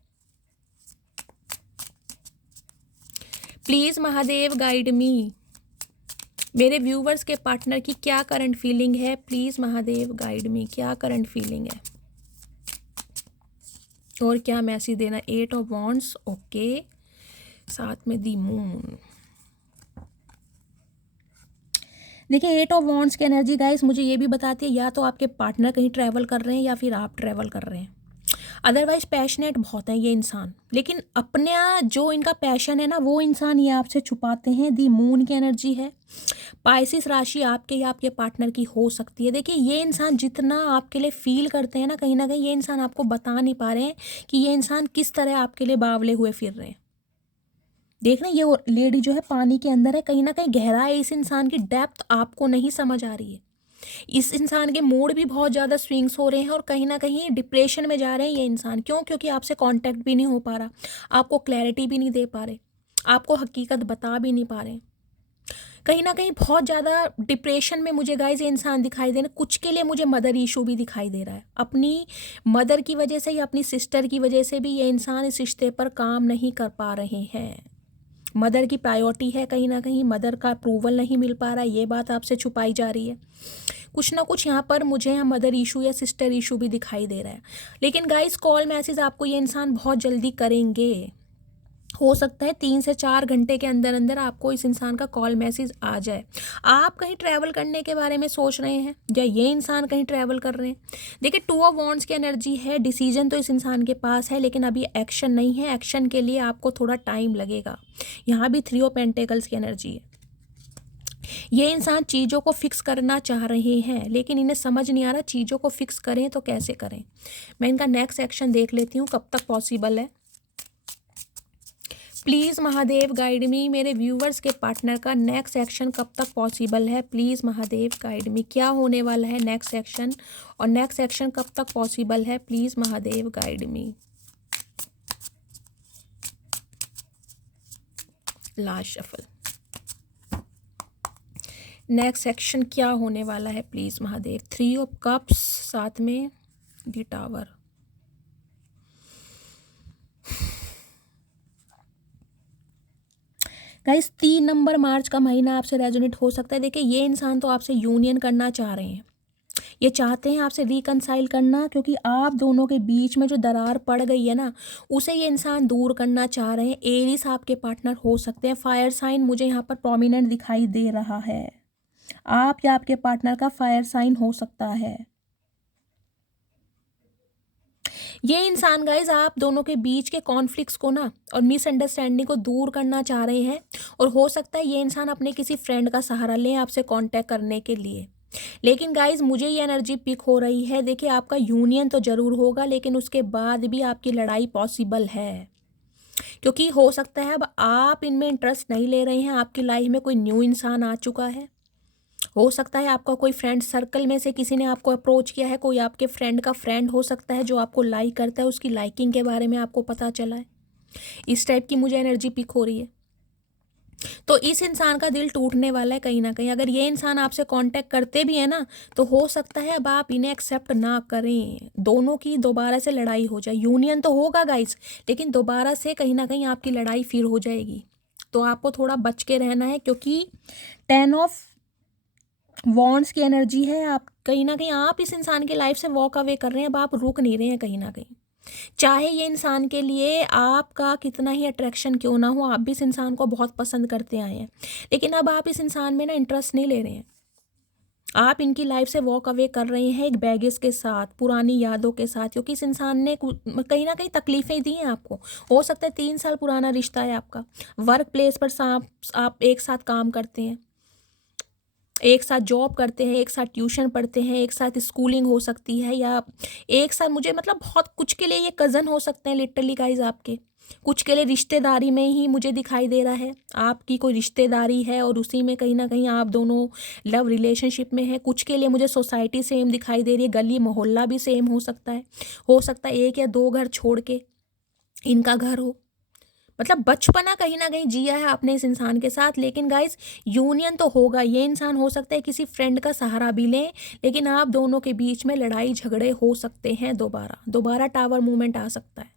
प्लीज़ महादेव गाइड मी, मेरे व्यूवर्स के पार्टनर की क्या करंट फीलिंग है। प्लीज़ महादेव गाइड मी, क्या करंट फीलिंग है और क्या मैसेज देना। 8 ऑफ वॉन्ड्स, ओके, साथ में दी मून। देखिए 8 ऑफ वॉन्ड्स की एनर्जी गाइस मुझे ये भी बताती है, या तो आपके पार्टनर कहीं ट्रैवल कर रहे हैं या फिर आप ट्रैवल कर रहे हैं। अदरवाइज पैशनेट बहुत है ये इंसान, लेकिन अपना जो इनका पैशन है ना वो इंसान ये आपसे छुपाते हैं। दी मून की एनर्जी है, पाइसिस राशि आपके या आपके पार्टनर की हो सकती है। देखिए ये इंसान जितना आपके लिए फील करते हैं ना कहीं ये इंसान आपको बता नहीं पा रहे हैं कि ये इंसान किस तरह आपके लिए बावले हुए फिर रहे हैं। देखना ये लेडी जो है पानी के अंदर है, कहीं ना कहीं गहराई इस इंसान की डेप्थ आपको नहीं समझ आ रही है। इस इंसान के मूड भी बहुत ज़्यादा स्विंग्स हो रहे हैं और कहीं ना कहीं डिप्रेशन में जा रहे हैं ये इंसान। क्यों? क्योंकि आपसे कांटेक्ट भी नहीं हो पा रहा, आपको क्लैरिटी भी नहीं दे पा रहे, आपको हकीकत बता भी नहीं पा रहे। कहीं ना कहीं बहुत ज़्यादा डिप्रेशन में मुझे गाइस ये इंसान दिखाई दे रहे हैं। कुछ के लिए मुझे मदर इशू भी दिखाई दे रहा है, अपनी मदर की वजह से या अपनी सिस्टर की वजह से भी ये इंसान इस रिश्ते पर काम नहीं कर पा रहे हैं। मदर की प्रायोरिटी है, कहीं ना कहीं मदर का अप्रूवल नहीं मिल पा रहा है, ये बात आपसे छुपाई जा रही है। कुछ ना कुछ यहाँ पर मुझे यहाँ मदर इशू या सिस्टर इशू भी दिखाई दे रहा है। लेकिन गाइस कॉल मैसेज आपको ये इंसान बहुत जल्दी करेंगे। हो सकता है 3 से 4 घंटे के अंदर अंदर आपको इस इंसान का कॉल मैसेज आ जाए। आप कहीं ट्रैवल करने के बारे में सोच रहे हैं या ये इंसान कहीं ट्रैवल कर रहे हैं। देखिए 2 ऑफ वॉन्ड्स की एनर्जी है, डिसीजन तो इस इंसान के पास है लेकिन अभी एक्शन नहीं है। एक्शन के लिए आपको थोड़ा टाइम लगेगा। यहाँ भी 3 ऑफ पेंटेकल्स की एनर्जी है। ये इंसान चीज़ों को फिक्स करना चाह रहे हैं लेकिन इन्हें समझ नहीं आ रहा चीज़ों को फिक्स करें तो कैसे करें। मैं इनका नेक्स्ट एक्शन देख लेती हूँ कब तक पॉसिबल है। प्लीज़ महादेव गाइड मी, मेरे व्यूवर्स के पार्टनर का नेक्स्ट एक्शन कब तक पॉसिबल है। प्लीज़ महादेव गाइड मी, क्या होने वाला है नेक्स्ट एक्शन और नेक्स्ट एक्शन कब तक पॉसिबल है। Please Mahadev guide me. Last shuffle, next action क्या होने वाला है प्लीज़ महादेव। 3 ऑफ कप्स, साथ में द टावर। गाइस 3 नंबर मार्च का महीना आपसे रेजोनेट हो सकता है। देखिए ये इंसान तो आपसे यूनियन करना चाह रहे हैं, ये चाहते हैं आपसे रिकनसाइल करना, क्योंकि आप दोनों के बीच में जो दरार पड़ गई है ना उसे ये इंसान दूर करना चाह रहे हैं। एरीज आपके पार्टनर हो सकते हैं। फायर साइन मुझे यहाँ पर प्रोमिनेंट दिखाई दे रहा है, आप या आपके पार्टनर का फायर साइन हो सकता है। ये इंसान गाइज आप दोनों के बीच के कॉन्फ्लिक्ट्स को ना और मिसअंडरस्टैंडिंग को दूर करना चाह रहे हैं। और हो सकता है ये इंसान अपने किसी फ्रेंड का सहारा लें आपसे कांटेक्ट करने के लिए। लेकिन गाइज मुझे ये एनर्जी पिक हो रही है। देखिए आपका यूनियन तो ज़रूर होगा लेकिन उसके बाद भी आपकी लड़ाई पॉसिबल है, क्योंकि हो सकता है अब आप इनमें इंटरेस्ट नहीं ले रहे हैं, आपकी लाइफ में कोई न्यू इंसान आ चुका है। हो सकता है आपका कोई फ्रेंड सर्कल में से किसी ने आपको अप्रोच किया है, कोई आपके फ्रेंड का फ्रेंड हो सकता है जो आपको लाइक करता है, उसकी लाइकिंग के बारे में आपको पता चला है। इस टाइप की मुझे एनर्जी पिक हो रही है। तो इस इंसान का दिल टूटने वाला है कहीं ना कहीं। अगर ये इंसान आपसे कांटेक्ट करते भी है ना तो हो सकता है अब आप इन्हें एक्सेप्ट ना करें, दोनों की दोबारा से लड़ाई हो जाए। यूनियन तो होगा गाइस लेकिन दोबारा से कहीं ना कहीं आपकी लड़ाई फिर हो जाएगी। तो आपको थोड़ा बच के रहना है, क्योंकि 10 ऑफ वॉन्ड्स की एनर्जी है। आप कहीं ना कहीं आप इस इंसान की लाइफ से वॉक अवे कर रहे हैं, अब आप रुक नहीं रहे हैं कहीं ना कहीं। चाहे ये इंसान के लिए आपका कितना ही अट्रैक्शन क्यों ना हो, आप भी इस इंसान को बहुत पसंद करते आए हैं, लेकिन अब आप इस इंसान में ना इंटरेस्ट नहीं ले रहे हैं। आप इनकी लाइफ से वॉक अवे कर रहे हैं एक बैगेज के साथ, पुरानी यादों के साथ, क्योंकि इस इंसान ने कहीं ना कहीं तकलीफ़ें दी हैं आपको। हो सकता है 3 साल पुराना रिश्ता है आपका, वर्क प्लेस पर आप एक साथ काम करते हैं, एक साथ जॉब करते हैं, एक साथ ट्यूशन पढ़ते हैं, एक साथ स्कूलिंग हो सकती है, या एक साथ मुझे मतलब बहुत कुछ के लिए ये कज़न हो सकते हैं लिटरली गाइज आपके। कुछ के लिए रिश्तेदारी में ही मुझे दिखाई दे रहा है, आपकी कोई रिश्तेदारी है और उसी में कहीं ना कहीं आप दोनों लव रिलेशनशिप में है। कुछ के लिए मुझे सोसाइटी सेम दिखाई दे रही है, गली मोहल्ला भी सेम हो सकता है। हो सकता है 1 या 2 घर छोड़ के इनका घर हो। मतलब बचपना कहीं ना कहीं जिया है आपने इस इंसान के साथ, लेकिन गाइस यूनियन तो होगा। ये इंसान हो सकता है किसी फ्रेंड का सहारा भी लें, लेकिन आप दोनों के बीच में लड़ाई झगड़े हो सकते हैं। दोबारा टावर मूवमेंट आ सकता है,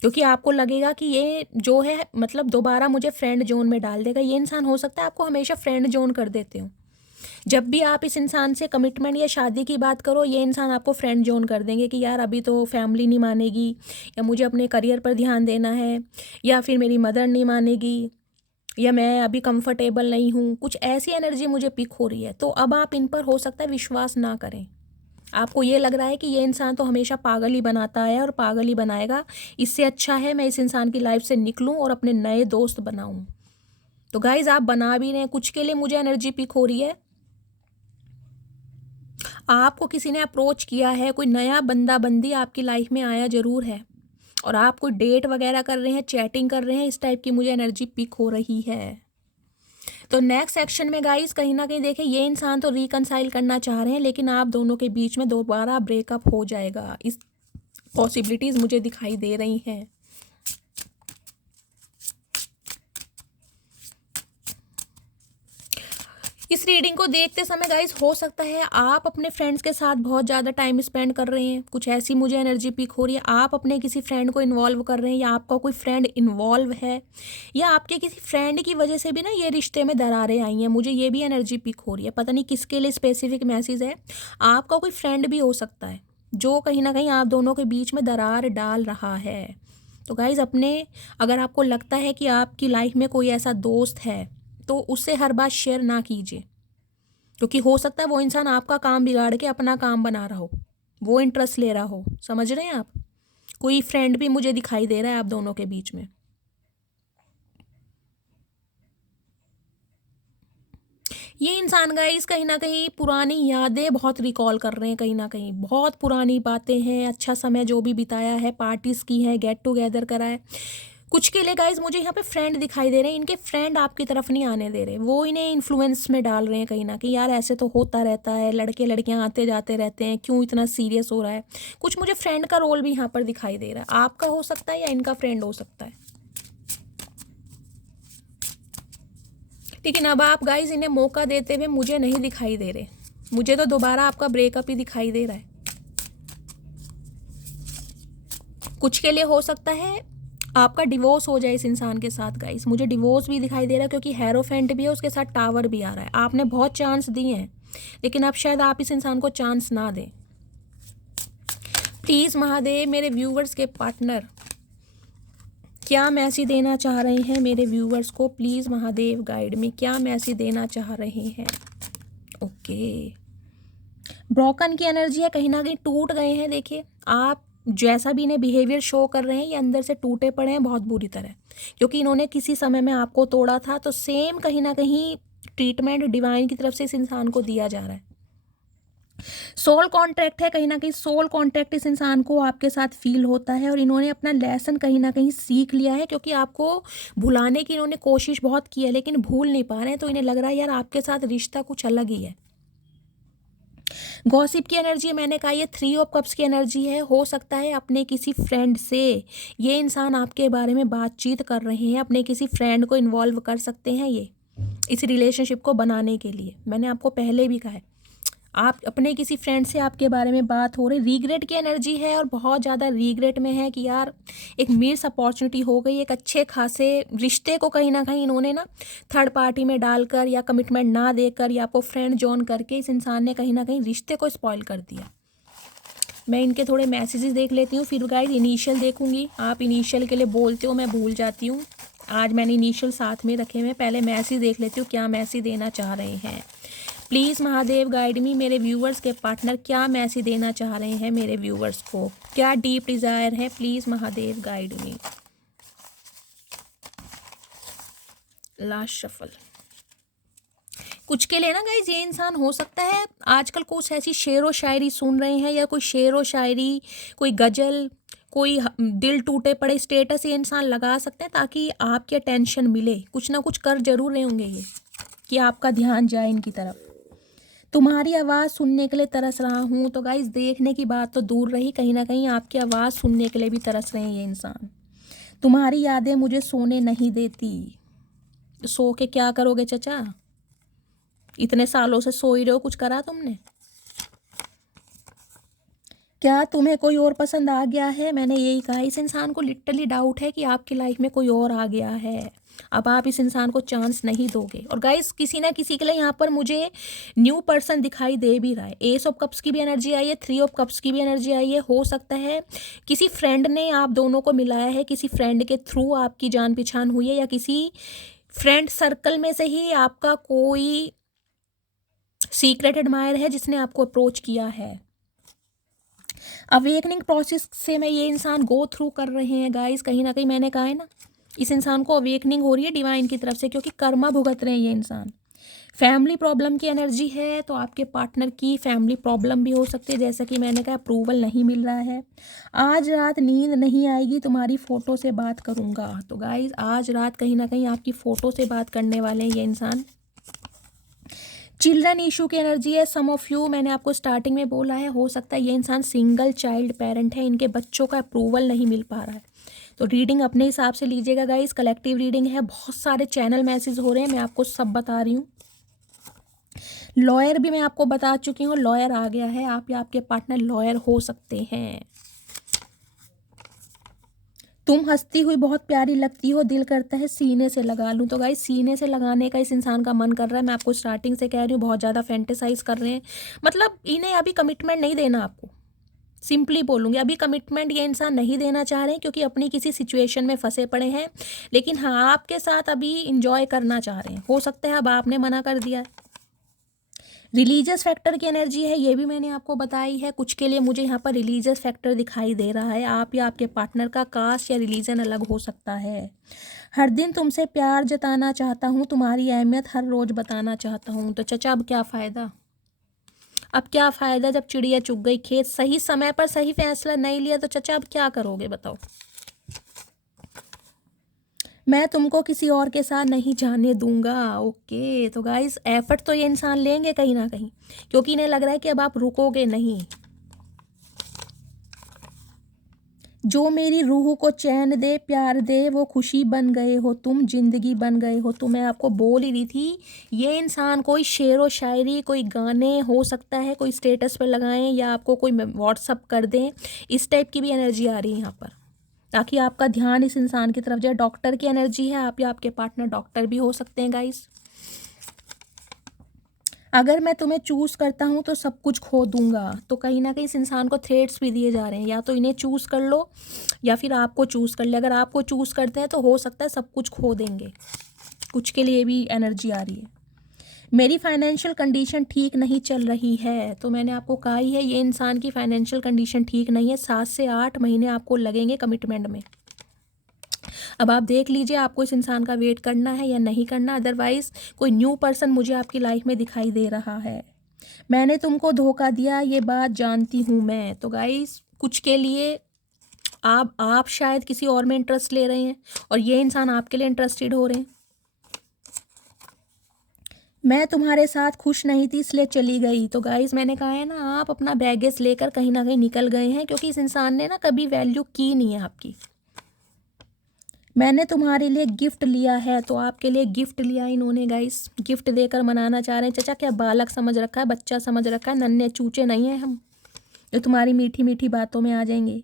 क्योंकि आपको लगेगा कि ये जो है मतलब दोबारा मुझे फ्रेंड जोन में डाल देगा। ये इंसान हो सकता है आपको हमेशा फ्रेंड जोन कर देते हो। जब भी आप इस इंसान से कमिटमेंट या शादी की बात करो, ये इंसान आपको फ्रेंड जोन कर देंगे कि यार अभी तो फैमिली नहीं मानेगी, या मुझे अपने करियर पर ध्यान देना है, या फिर मेरी मदर नहीं मानेगी, या मैं अभी कंफर्टेबल नहीं हूँ। कुछ ऐसी एनर्जी मुझे पिक हो रही है। तो अब आप इन पर हो सकता है विश्वास ना करें, आपको ये लग रहा है कि ये इंसान तो हमेशा पागल ही बनाता है और पागल ही बनाएगा, इससे अच्छा है मैं इस इंसान की लाइफ से निकलूं और अपने नए दोस्त बनाऊं। तो गाइज आप बना भी रहे हैं, कुछ के लिए मुझे एनर्जी पिक हो रही है। आपको किसी ने अप्रोच किया है, कोई नया बंदा बंदी आपकी लाइफ में आया जरूर है, और आप कोई डेट वगैरह कर रहे हैं, चैटिंग कर रहे हैं, इस टाइप की मुझे एनर्जी पिक हो रही है। तो नेक्स्ट सेक्शन में गाइस कहीं ना कहीं देखें, ये इंसान तो रिकनसाइल करना चाह रहे हैं, लेकिन आप दोनों के बीच में दोबारा ब्रेकअप हो जाएगा, इस पॉसिबिलिटीज मुझे दिखाई दे रही हैं। इस रीडिंग को देखते समय गाइस हो सकता है आप अपने फ्रेंड्स के साथ बहुत ज़्यादा टाइम स्पेंड कर रहे हैं, कुछ ऐसी मुझे एनर्जी पिक हो रही है। आप अपने किसी फ्रेंड को इन्वॉल्व कर रहे हैं, या आपका कोई फ्रेंड इन्वॉल्व है, या आपके किसी फ्रेंड की वजह से भी ना ये रिश्ते में दरारें आई हैं, मुझे ये भी एनर्जी पिक हो रही है। पता नहीं किसके लिए स्पेसिफिक मैसेज है, आपका कोई फ्रेंड भी हो सकता है जो कहीं ना कहीं आप दोनों के बीच में दरार डाल रहा है। तो गाइज़ अगर आपको लगता है कि आपकी लाइफ में कोई ऐसा दोस्त है, तो उससे हर बात शेयर ना कीजिए, क्योंकि हो सकता है वो इंसान आपका काम बिगाड़ के अपना काम बना रहा हो, वो इंटरेस्ट ले रहा हो। समझ रहे हैं आप? कोई फ्रेंड भी मुझे दिखाई दे रहा है आप दोनों के बीच में। ये इंसान गाइस कहीं ना कहीं पुरानी यादें बहुत रिकॉल कर रहे हैं, कहीं ना कहीं बहुत पुरानी बातें हैं, अच्छा समय जो भी बिताया है, पार्टीज की है, गेट टुगेदर करा है। कुछ के लिए गाइज मुझे यहाँ पे फ्रेंड दिखाई दे रहे हैं, इनके फ्रेंड आपकी तरफ नहीं आने दे रहे, वो इन्हें इन्फ्लुएंस में डाल रहे हैं कहीं ना कहीं, यार ऐसे तो होता रहता है, लड़के लड़कियां आते जाते रहते हैं, क्यों इतना सीरियस हो रहा है। कुछ मुझे फ्रेंड का रोल भी यहाँ पर दिखाई दे रहा है, आपका हो सकता है या इनका फ्रेंड हो सकता है। लेकिन अब आप गाइज इन्हें मौका देते हुए मुझे नहीं दिखाई दे रहे, मुझे तो दोबारा आपका ब्रेकअप ही दिखाई दे रहा है। कुछ के लिए हो सकता है आपका डिवोर्स हो जाए इस इंसान के साथ गाइस, मुझे डिवोर्स भी दिखाई दे रहा है, क्योंकि हेरोफेंट भी है, उसके साथ टावर भी आ रहा है। आपने बहुत चांस दिए हैं, लेकिन अब शायद आप इस इंसान को चांस ना दें। प्लीज़ महादेव मेरे व्यूवर्स के पार्टनर क्या मैसेज देना चाह रहे हैं मेरे व्यूवर्स को, प्लीज़ महादेव गाइड में क्या मैसेज देना चाह रहे हैं। ओके, ब्रोकन की एनर्जी है, कहीं ना कहीं टूट गए हैं। देखिए आप जैसा भी इन्हें बिहेवियर शो कर रहे हैं, ये अंदर से टूटे पड़े हैं बहुत बुरी तरह, क्योंकि इन्होंने किसी समय में आपको तोड़ा था, तो सेम कहीं ना कहीं ट्रीटमेंट डिवाइन की तरफ से इस इंसान को दिया जा रहा है। सोल कॉन्ट्रैक्ट है, कहीं ना कहीं सोल कॉन्ट्रैक्ट इस इंसान को आपके साथ फील होता है, और इन्होंने अपना लेसन कहीं ना कहीं सीख लिया है, क्योंकि आपको भुलाने की इन्होंने कोशिश बहुत की है, लेकिन भूल नहीं पा रहे हैं। तो इन्हें लग रहा है यार आपके साथ रिश्ता कुछ अलग ही है। गॉसिप की एनर्जी मैंने कहा, ये 3 ऑफ कप्स की एनर्जी है। हो सकता है अपने किसी फ्रेंड से ये इंसान आपके बारे में बातचीत कर रहे हैं, अपने किसी फ्रेंड को इन्वॉल्व कर सकते हैं ये इस रिलेशनशिप को बनाने के लिए। मैंने आपको पहले भी कहा है, आप अपने किसी फ्रेंड से आपके बारे में बात हो रही, रीग्रेट की एनर्जी है, और बहुत ज़्यादा रीग्रेट में है कि यार एक मिस अपॉर्चुनिटी हो गई, एक अच्छे खासे रिश्ते को कहीं ना कहीं इन्होंने ना थर्ड पार्टी में डालकर, या कमिटमेंट ना देकर, या आपको फ्रेंड जोन करके इस इंसान ने कहीं ना कहीं रिश्ते को स्पॉइल कर दिया। मैं इनके थोड़े मैसेजेस देख लेती हूँ, फिर गाइस इनिशियल देखूंगी। आप इनिशियल के लिए बोलते हो, मैं भूल जाती हूँ, आज मैंने इनिशियल साथ में रखे हुए। पहले मैसेज देख लेती हूँ क्या मैसेज देना चाह रहे हैं। प्लीज़ महादेव गाइड मी, मेरे व्यूवर्स के पार्टनर क्या मैसेज देना चाह रहे हैं मेरे व्यूवर्स को, क्या डीप डिज़ायर है, please Mahadev guide me. Last shuffle. कुछ के लिए ना गाइज ये इंसान हो सकता है आजकल कुछ ऐसी शेर व शायरी सुन रहे हैं, या कोई शेर व शायरी, कोई गज़ल, कोई दिल टूटे पड़े स्टेटस ये इंसान लगा सकते हैं, ताकि आपकी अटेंशन मिले। कुछ ना कुछ कर जरूर रहे होंगे ये, कि आपका ध्यान जाए इनकी तरफ। तुम्हारी आवाज़ सुनने के लिए तरस रहा हूँ, तो गाइज देखने की बात तो दूर रही, कहीं ना कहीं आपकी आवाज़ सुनने के लिए भी तरस रहे हैं ये इंसान। तुम्हारी यादें मुझे सोने नहीं देती। सो के क्या करोगे चचा, इतने सालों से सो ही रहे हो, कुछ करा तुमने? क्या तुम्हें कोई और पसंद आ गया है? मैंने यही कहा, इस इंसान को लिटरली डाउट है कि आपकी लाइफ में कोई और आ गया है। अब आप इस इंसान को चांस नहीं दोगे। और गाइस किसी ना किसी के लिए यहाँ पर मुझे न्यू पर्सन दिखाई दे भी रहा है। एस ऑफ कप्स की भी एनर्जी आई है, 3 ऑफ कप्स की भी एनर्जी आई है। हो सकता है किसी फ्रेंड ने आप दोनों को मिलाया है, किसी फ्रेंड के थ्रू आपकी जान पहचान हुई है, या किसी फ्रेंड सर्कल में से ही आपका कोई सीक्रेट एडमायर है जिसने आपको अप्रोच किया है। अवेकनिंग प्रोसेस से में ये इंसान गो थ्रू कर रहे हैं गाइस। कहीं ना कहीं मैंने कहा है ना, इस इंसान को अवेकनिंग हो रही है डिवाइन की तरफ से, क्योंकि कर्मा भुगत रहे हैं ये इंसान। फैमिली प्रॉब्लम की एनर्जी है, तो आपके पार्टनर की फैमिली प्रॉब्लम भी हो सकती है। जैसा कि मैंने कहा, अप्रूवल नहीं मिल रहा है। आज रात नींद नहीं आएगी, तुम्हारी फ़ोटो से बात करूँगा। तो गाइस आज रात कहीं ना कहीं आपकी फ़ोटो से बात करने वाले हैं ये इंसान। चिल्ड्रन इशू की एनर्जी है। सम ऑफ यू, मैंने आपको स्टार्टिंग में बोला है, हो सकता है ये इंसान सिंगल चाइल्ड पेरेंट है, इनके बच्चों का अप्रूवल नहीं मिल पा रहा है। तो रीडिंग अपने हिसाब से लीजिएगा गाइस, कलेक्टिव रीडिंग है। बहुत सारे चैनल मैसेज हो रहे हैं, मैं आपको सब बता रही हूँ। लॉयर भी मैं आपको बता चुकी हूँ, लॉयर आ गया है। आप या आपके पार्टनर लॉयर हो सकते हैं। तुम हंसती हुई बहुत प्यारी लगती हो, दिल करता है सीने से लगा लूं। तो गाइस सीने से लगाने का इस इंसान का मन कर रहा है। मैं आपको स्टार्टिंग से कह रही हूँ, बहुत ज़्यादा फैंटेसाइज कर रहे हैं। मतलब इन्हें अभी कमिटमेंट नहीं देना आपको, सिंपली बोलूँगी अभी कमिटमेंट ये इंसान नहीं देना चाह रहे हैं, क्योंकि अपनी किसी सिचुएशन में फंसे पड़े हैं। लेकिन हाँ, आपके साथ अभी इंजॉय करना चाह रहे हैं। हो सकता है अब आपने मना कर दिया है। रिलीजियस फैक्टर की एनर्जी है, ये भी मैंने आपको बताई है। कुछ के लिए मुझे यहाँ पर रिलीजियस फैक्टर दिखाई दे रहा है। आप या आपके पार्टनर का कास्ट या रिलीजन अलग हो सकता है। हर दिन तुमसे प्यार जताना चाहता हूँ, तुम्हारी अहमियत हर रोज़ बताना चाहता हूँ। तो चचा अब क्या फ़ायदा, अब क्या फ़ायदा जब चिड़िया चुग गई खेत। सही समय पर सही फैसला नहीं लिया तो चचा अब क्या करोगे बताओ। मैं तुमको किसी और के साथ नहीं जाने दूंगा। ओके, तो गाइस एफर्ट तो ये इंसान लेंगे कहीं ना कहीं, क्योंकि इन्हें लग रहा है कि अब आप रुकोगे नहीं। जो मेरी रूह को चैन दे, प्यार दे, वो खुशी बन गए हो तुम, जिंदगी बन गए हो तुम। मैं आपको बोल ही रही थी, ये इंसान कोई शेर व शायरी, कोई गाने हो सकता है, कोई स्टेटस पर लगाएं या आपको कोई व्हाट्सअप कर दें। इस टाइप की भी एनर्जी आ रही है यहाँ पर, ताकि आपका ध्यान इस इंसान की तरफ जाए। डॉक्टर की एनर्जी है, आप या आपके पार्टनर डॉक्टर भी हो सकते हैं गाइस। अगर मैं तुम्हें चूज़ करता हूँ तो सब कुछ खो दूंगा। तो कहीं ना कहीं इस इंसान को थ्रेट्स भी दिए जा रहे हैं, या तो इन्हें चूज़ कर लो या फिर आपको चूज़ कर ले। अगर आपको चूज़ करते हैं तो हो सकता है सब कुछ खो देंगे। कुछ के लिए भी एनर्जी आ रही है। मेरी फाइनेंशियल कंडीशन ठीक नहीं चल रही है। तो मैंने आपको कहा ही है, ये इंसान की फाइनेंशियल कंडीशन ठीक नहीं है। 7 से 8 महीने आपको लगेंगे कमिटमेंट में। अब आप देख लीजिए, आपको इस इंसान का वेट करना है या नहीं करना। अदरवाइज कोई न्यू पर्सन मुझे आपकी लाइफ में दिखाई दे रहा है। मैंने तुमको धोखा दिया, ये बात जानती हूँ मैं। तो गाइस कुछ के लिए आप शायद किसी और में इंटरेस्ट ले रहे हैं, और ये इंसान आपके लिए इंटरेस्टेड हो रहे हैं। मैं तुम्हारे साथ खुश नहीं थी इसलिए चली गई। तो गाइस मैंने कहा है ना, आप अपना बैगेज लेकर कहीं ना कहीं निकल गए हैं, क्योंकि इस इंसान ने ना कभी वैल्यू की नहीं है आपकी। मैंने तुम्हारे लिए गिफ्ट लिया है। तो आपके लिए गिफ्ट लिया इन्होंने गाइस, गिफ्ट देकर मनाना चाह रहे हैं। चचा क्या बालक समझ रखा है, बच्चा समझ रखा है, नन्हे चूचे नहीं हैं हम जो तुम्हारी मीठी मीठी बातों में आ जाएंगे।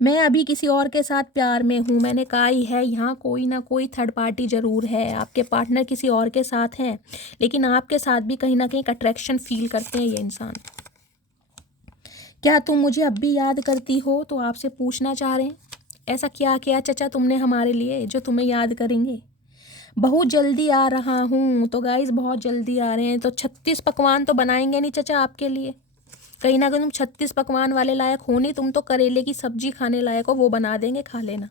मैं अभी किसी और के साथ प्यार में हूँ। मैंने कहा ही है, यहाँ कोई ना कोई थर्ड पार्टी ज़रूर है। आपके पार्टनर किसी और के साथ हैं, लेकिन आपके साथ भी कहीं ना कहीं एक अट्रैक्शन फील करते हैं ये इंसान। क्या तुम मुझे अब भी याद करती हो। तो आपसे पूछना चाह रहे हैं, ऐसा क्या किया चचा तुमने हमारे लिए जो तुम्हें याद करेंगे। बहुत जल्दी आ रहा हूँ। तो गाइस बहुत जल्दी आ रहे हैं। तो 36 पकवान तो बनाएंगे नहीं चचा आपके लिए। कहीं ना कहीं तुम 36 पकवान वाले लायक हो नहीं, तुम तो करेले की सब्जी खाने लायक हो, वो बना देंगे, खा लेना।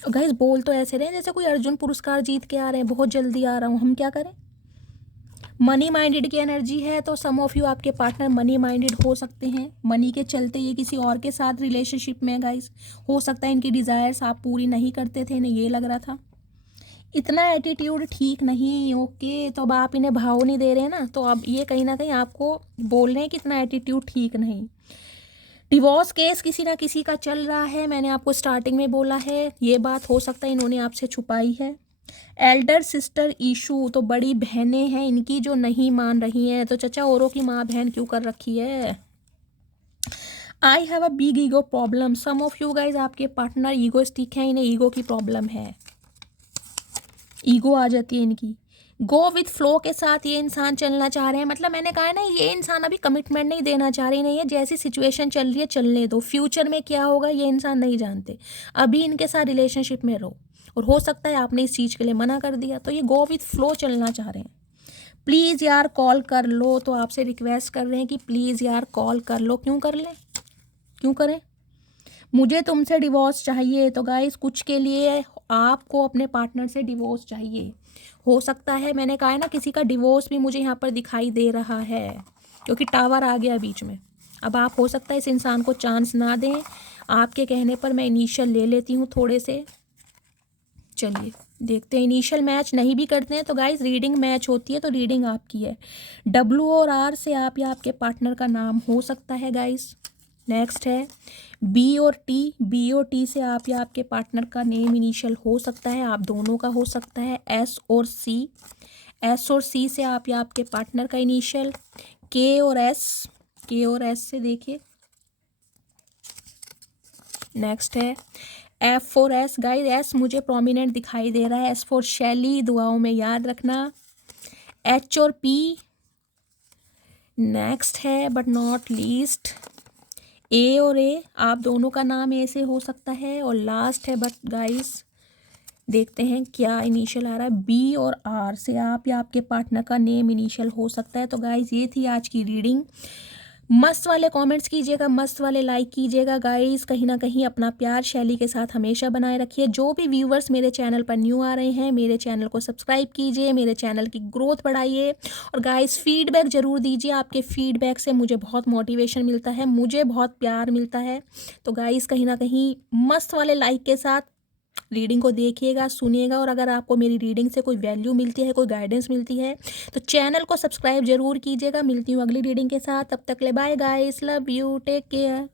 गाइस बोल तो ऐसे रहे जैसे कोई अर्जुन पुरस्कार जीत के आ रहे हैं। बहुत जल्दी आ रहा हूँ, हम क्या करें। मनी माइंडेड की एनर्जी है, तो सम ऑफ यू आपके पार्टनर मनी माइंडेड हो सकते हैं। मनी के चलते ये किसी और के साथ रिलेशनशिप में गाइस। हो सकता है इनकी डिज़ायर्स आप पूरी नहीं करते थे, इन्हें ये लग रहा था। इतना एटीट्यूड ठीक नहीं। ओके, तो अब आप इन्हें भाव नहीं दे रहे हैं ना, तो अब ये कहीं ना कहीं आपको बोल रहे हैं कि इतना एटीट्यूड ठीक नहीं। डिवोर्स केस किसी ना किसी का चल रहा है। मैंने आपको स्टार्टिंग में बोला है, ये बात हो सकता है इन्होंने आपसे छुपाई है। एल्डर सिस्टर इशू, तो बड़ी बहनें हैं इनकी जो नहीं मान रही हैं। तो चचा औरों की माँ बहन क्यों कर रखी है। I have a big ego problem. Some of you guys आपके पार्टनर ईगोइस्टिक हैं, इन्हें ईगो की प्रॉब्लम है। ईगो आ जाती है इनकी। गो विथ फ्लो के साथ ये इंसान चलना चाह रहे हैं। मतलब मैंने कहा है ना, ये इंसान अभी कमिटमेंट नहीं देना चाह रही। नहीं है, जैसी सिचुएशन चल रही है चलने दो, फ्यूचर में क्या होगा ये इंसान नहीं जानते। अभी इनके साथ रिलेशनशिप में रहो, और हो सकता है आपने इस चीज़ के लिए मना कर दिया। तो ये गो विथ फ्लो चलना चाह रहे हैं। प्लीज़ यार कॉल कर लो। तो आपसे रिक्वेस्ट कर रहे हैं कि प्लीज़ यार कॉल कर लो। क्यों कर लें, क्यों करें? मुझे तुमसे डिवोर्स चाहिए, तो गाइस कुछ के लिए आपको अपने पार्टनर से डिवोर्स चाहिए। हो सकता है, मैंने कहा है ना, किसी का डिवोर्स भी मुझे यहाँ पर दिखाई दे रहा है, क्योंकि टावर आ गया बीच में। अब आप हो सकता है इस इंसान को चांस ना दें, आपके कहने पर मैं इनिशियल ले लेती हूँ थोड़े से। चलिए देखते हैं, इनिशियल मैच नहीं भी करते हैं तो गाइस रीडिंग मैच होती है, तो रीडिंग आपकी है। W और R से आप या आपके पार्टनर का नाम हो सकता है गाइस। नेक्स्ट है B और T से आप या आपके पार्टनर का नेम इनिशियल हो सकता है, आप दोनों का हो सकता है। S और C से आप या आपके पार्टनर का इनिशियल। K और S से देखिए। नेक्स्ट है F और S, गाइस S मुझे प्रोमिनेंट दिखाई दे रहा है, S फॉर शैली, दुआओं में याद रखना। H और P। नेक्स्ट है बट नॉट लीस्ट A और A, आप दोनों का नाम A से हो सकता है। और लास्ट है बट गाइस देखते हैं क्या इनिशियल आ रहा है, B और R से आप या आपके पार्टनर का नेम इनिशियल हो सकता है। तो गाइस ये थी आज की रीडिंग। मस्त वाले कमेंट्स कीजिएगा, मस्त वाले लाइक कीजिएगा गाइस। कहीं ना कहीं अपना प्यार शैली के साथ हमेशा बनाए रखिए। जो भी व्यूवर्स मेरे चैनल पर न्यू आ रहे हैं, मेरे चैनल को सब्सक्राइब कीजिए, मेरे चैनल की ग्रोथ बढ़ाइए। और गाइस फीडबैक ज़रूर दीजिए, आपके फीडबैक से मुझे बहुत मोटिवेशन मिलता है, मुझे बहुत प्यार मिलता है। तो गाइस कहीं ना कहीं मस्त वाले लाइक के साथ रीडिंग को देखिएगा, सुनिएगा। और अगर आपको मेरी रीडिंग से कोई वैल्यू मिलती है, कोई गाइडेंस मिलती है, तो चैनल को सब्सक्राइब जरूर कीजिएगा। मिलती हूँ अगली रीडिंग के साथ, तब तक ले bye guys, love you, take care.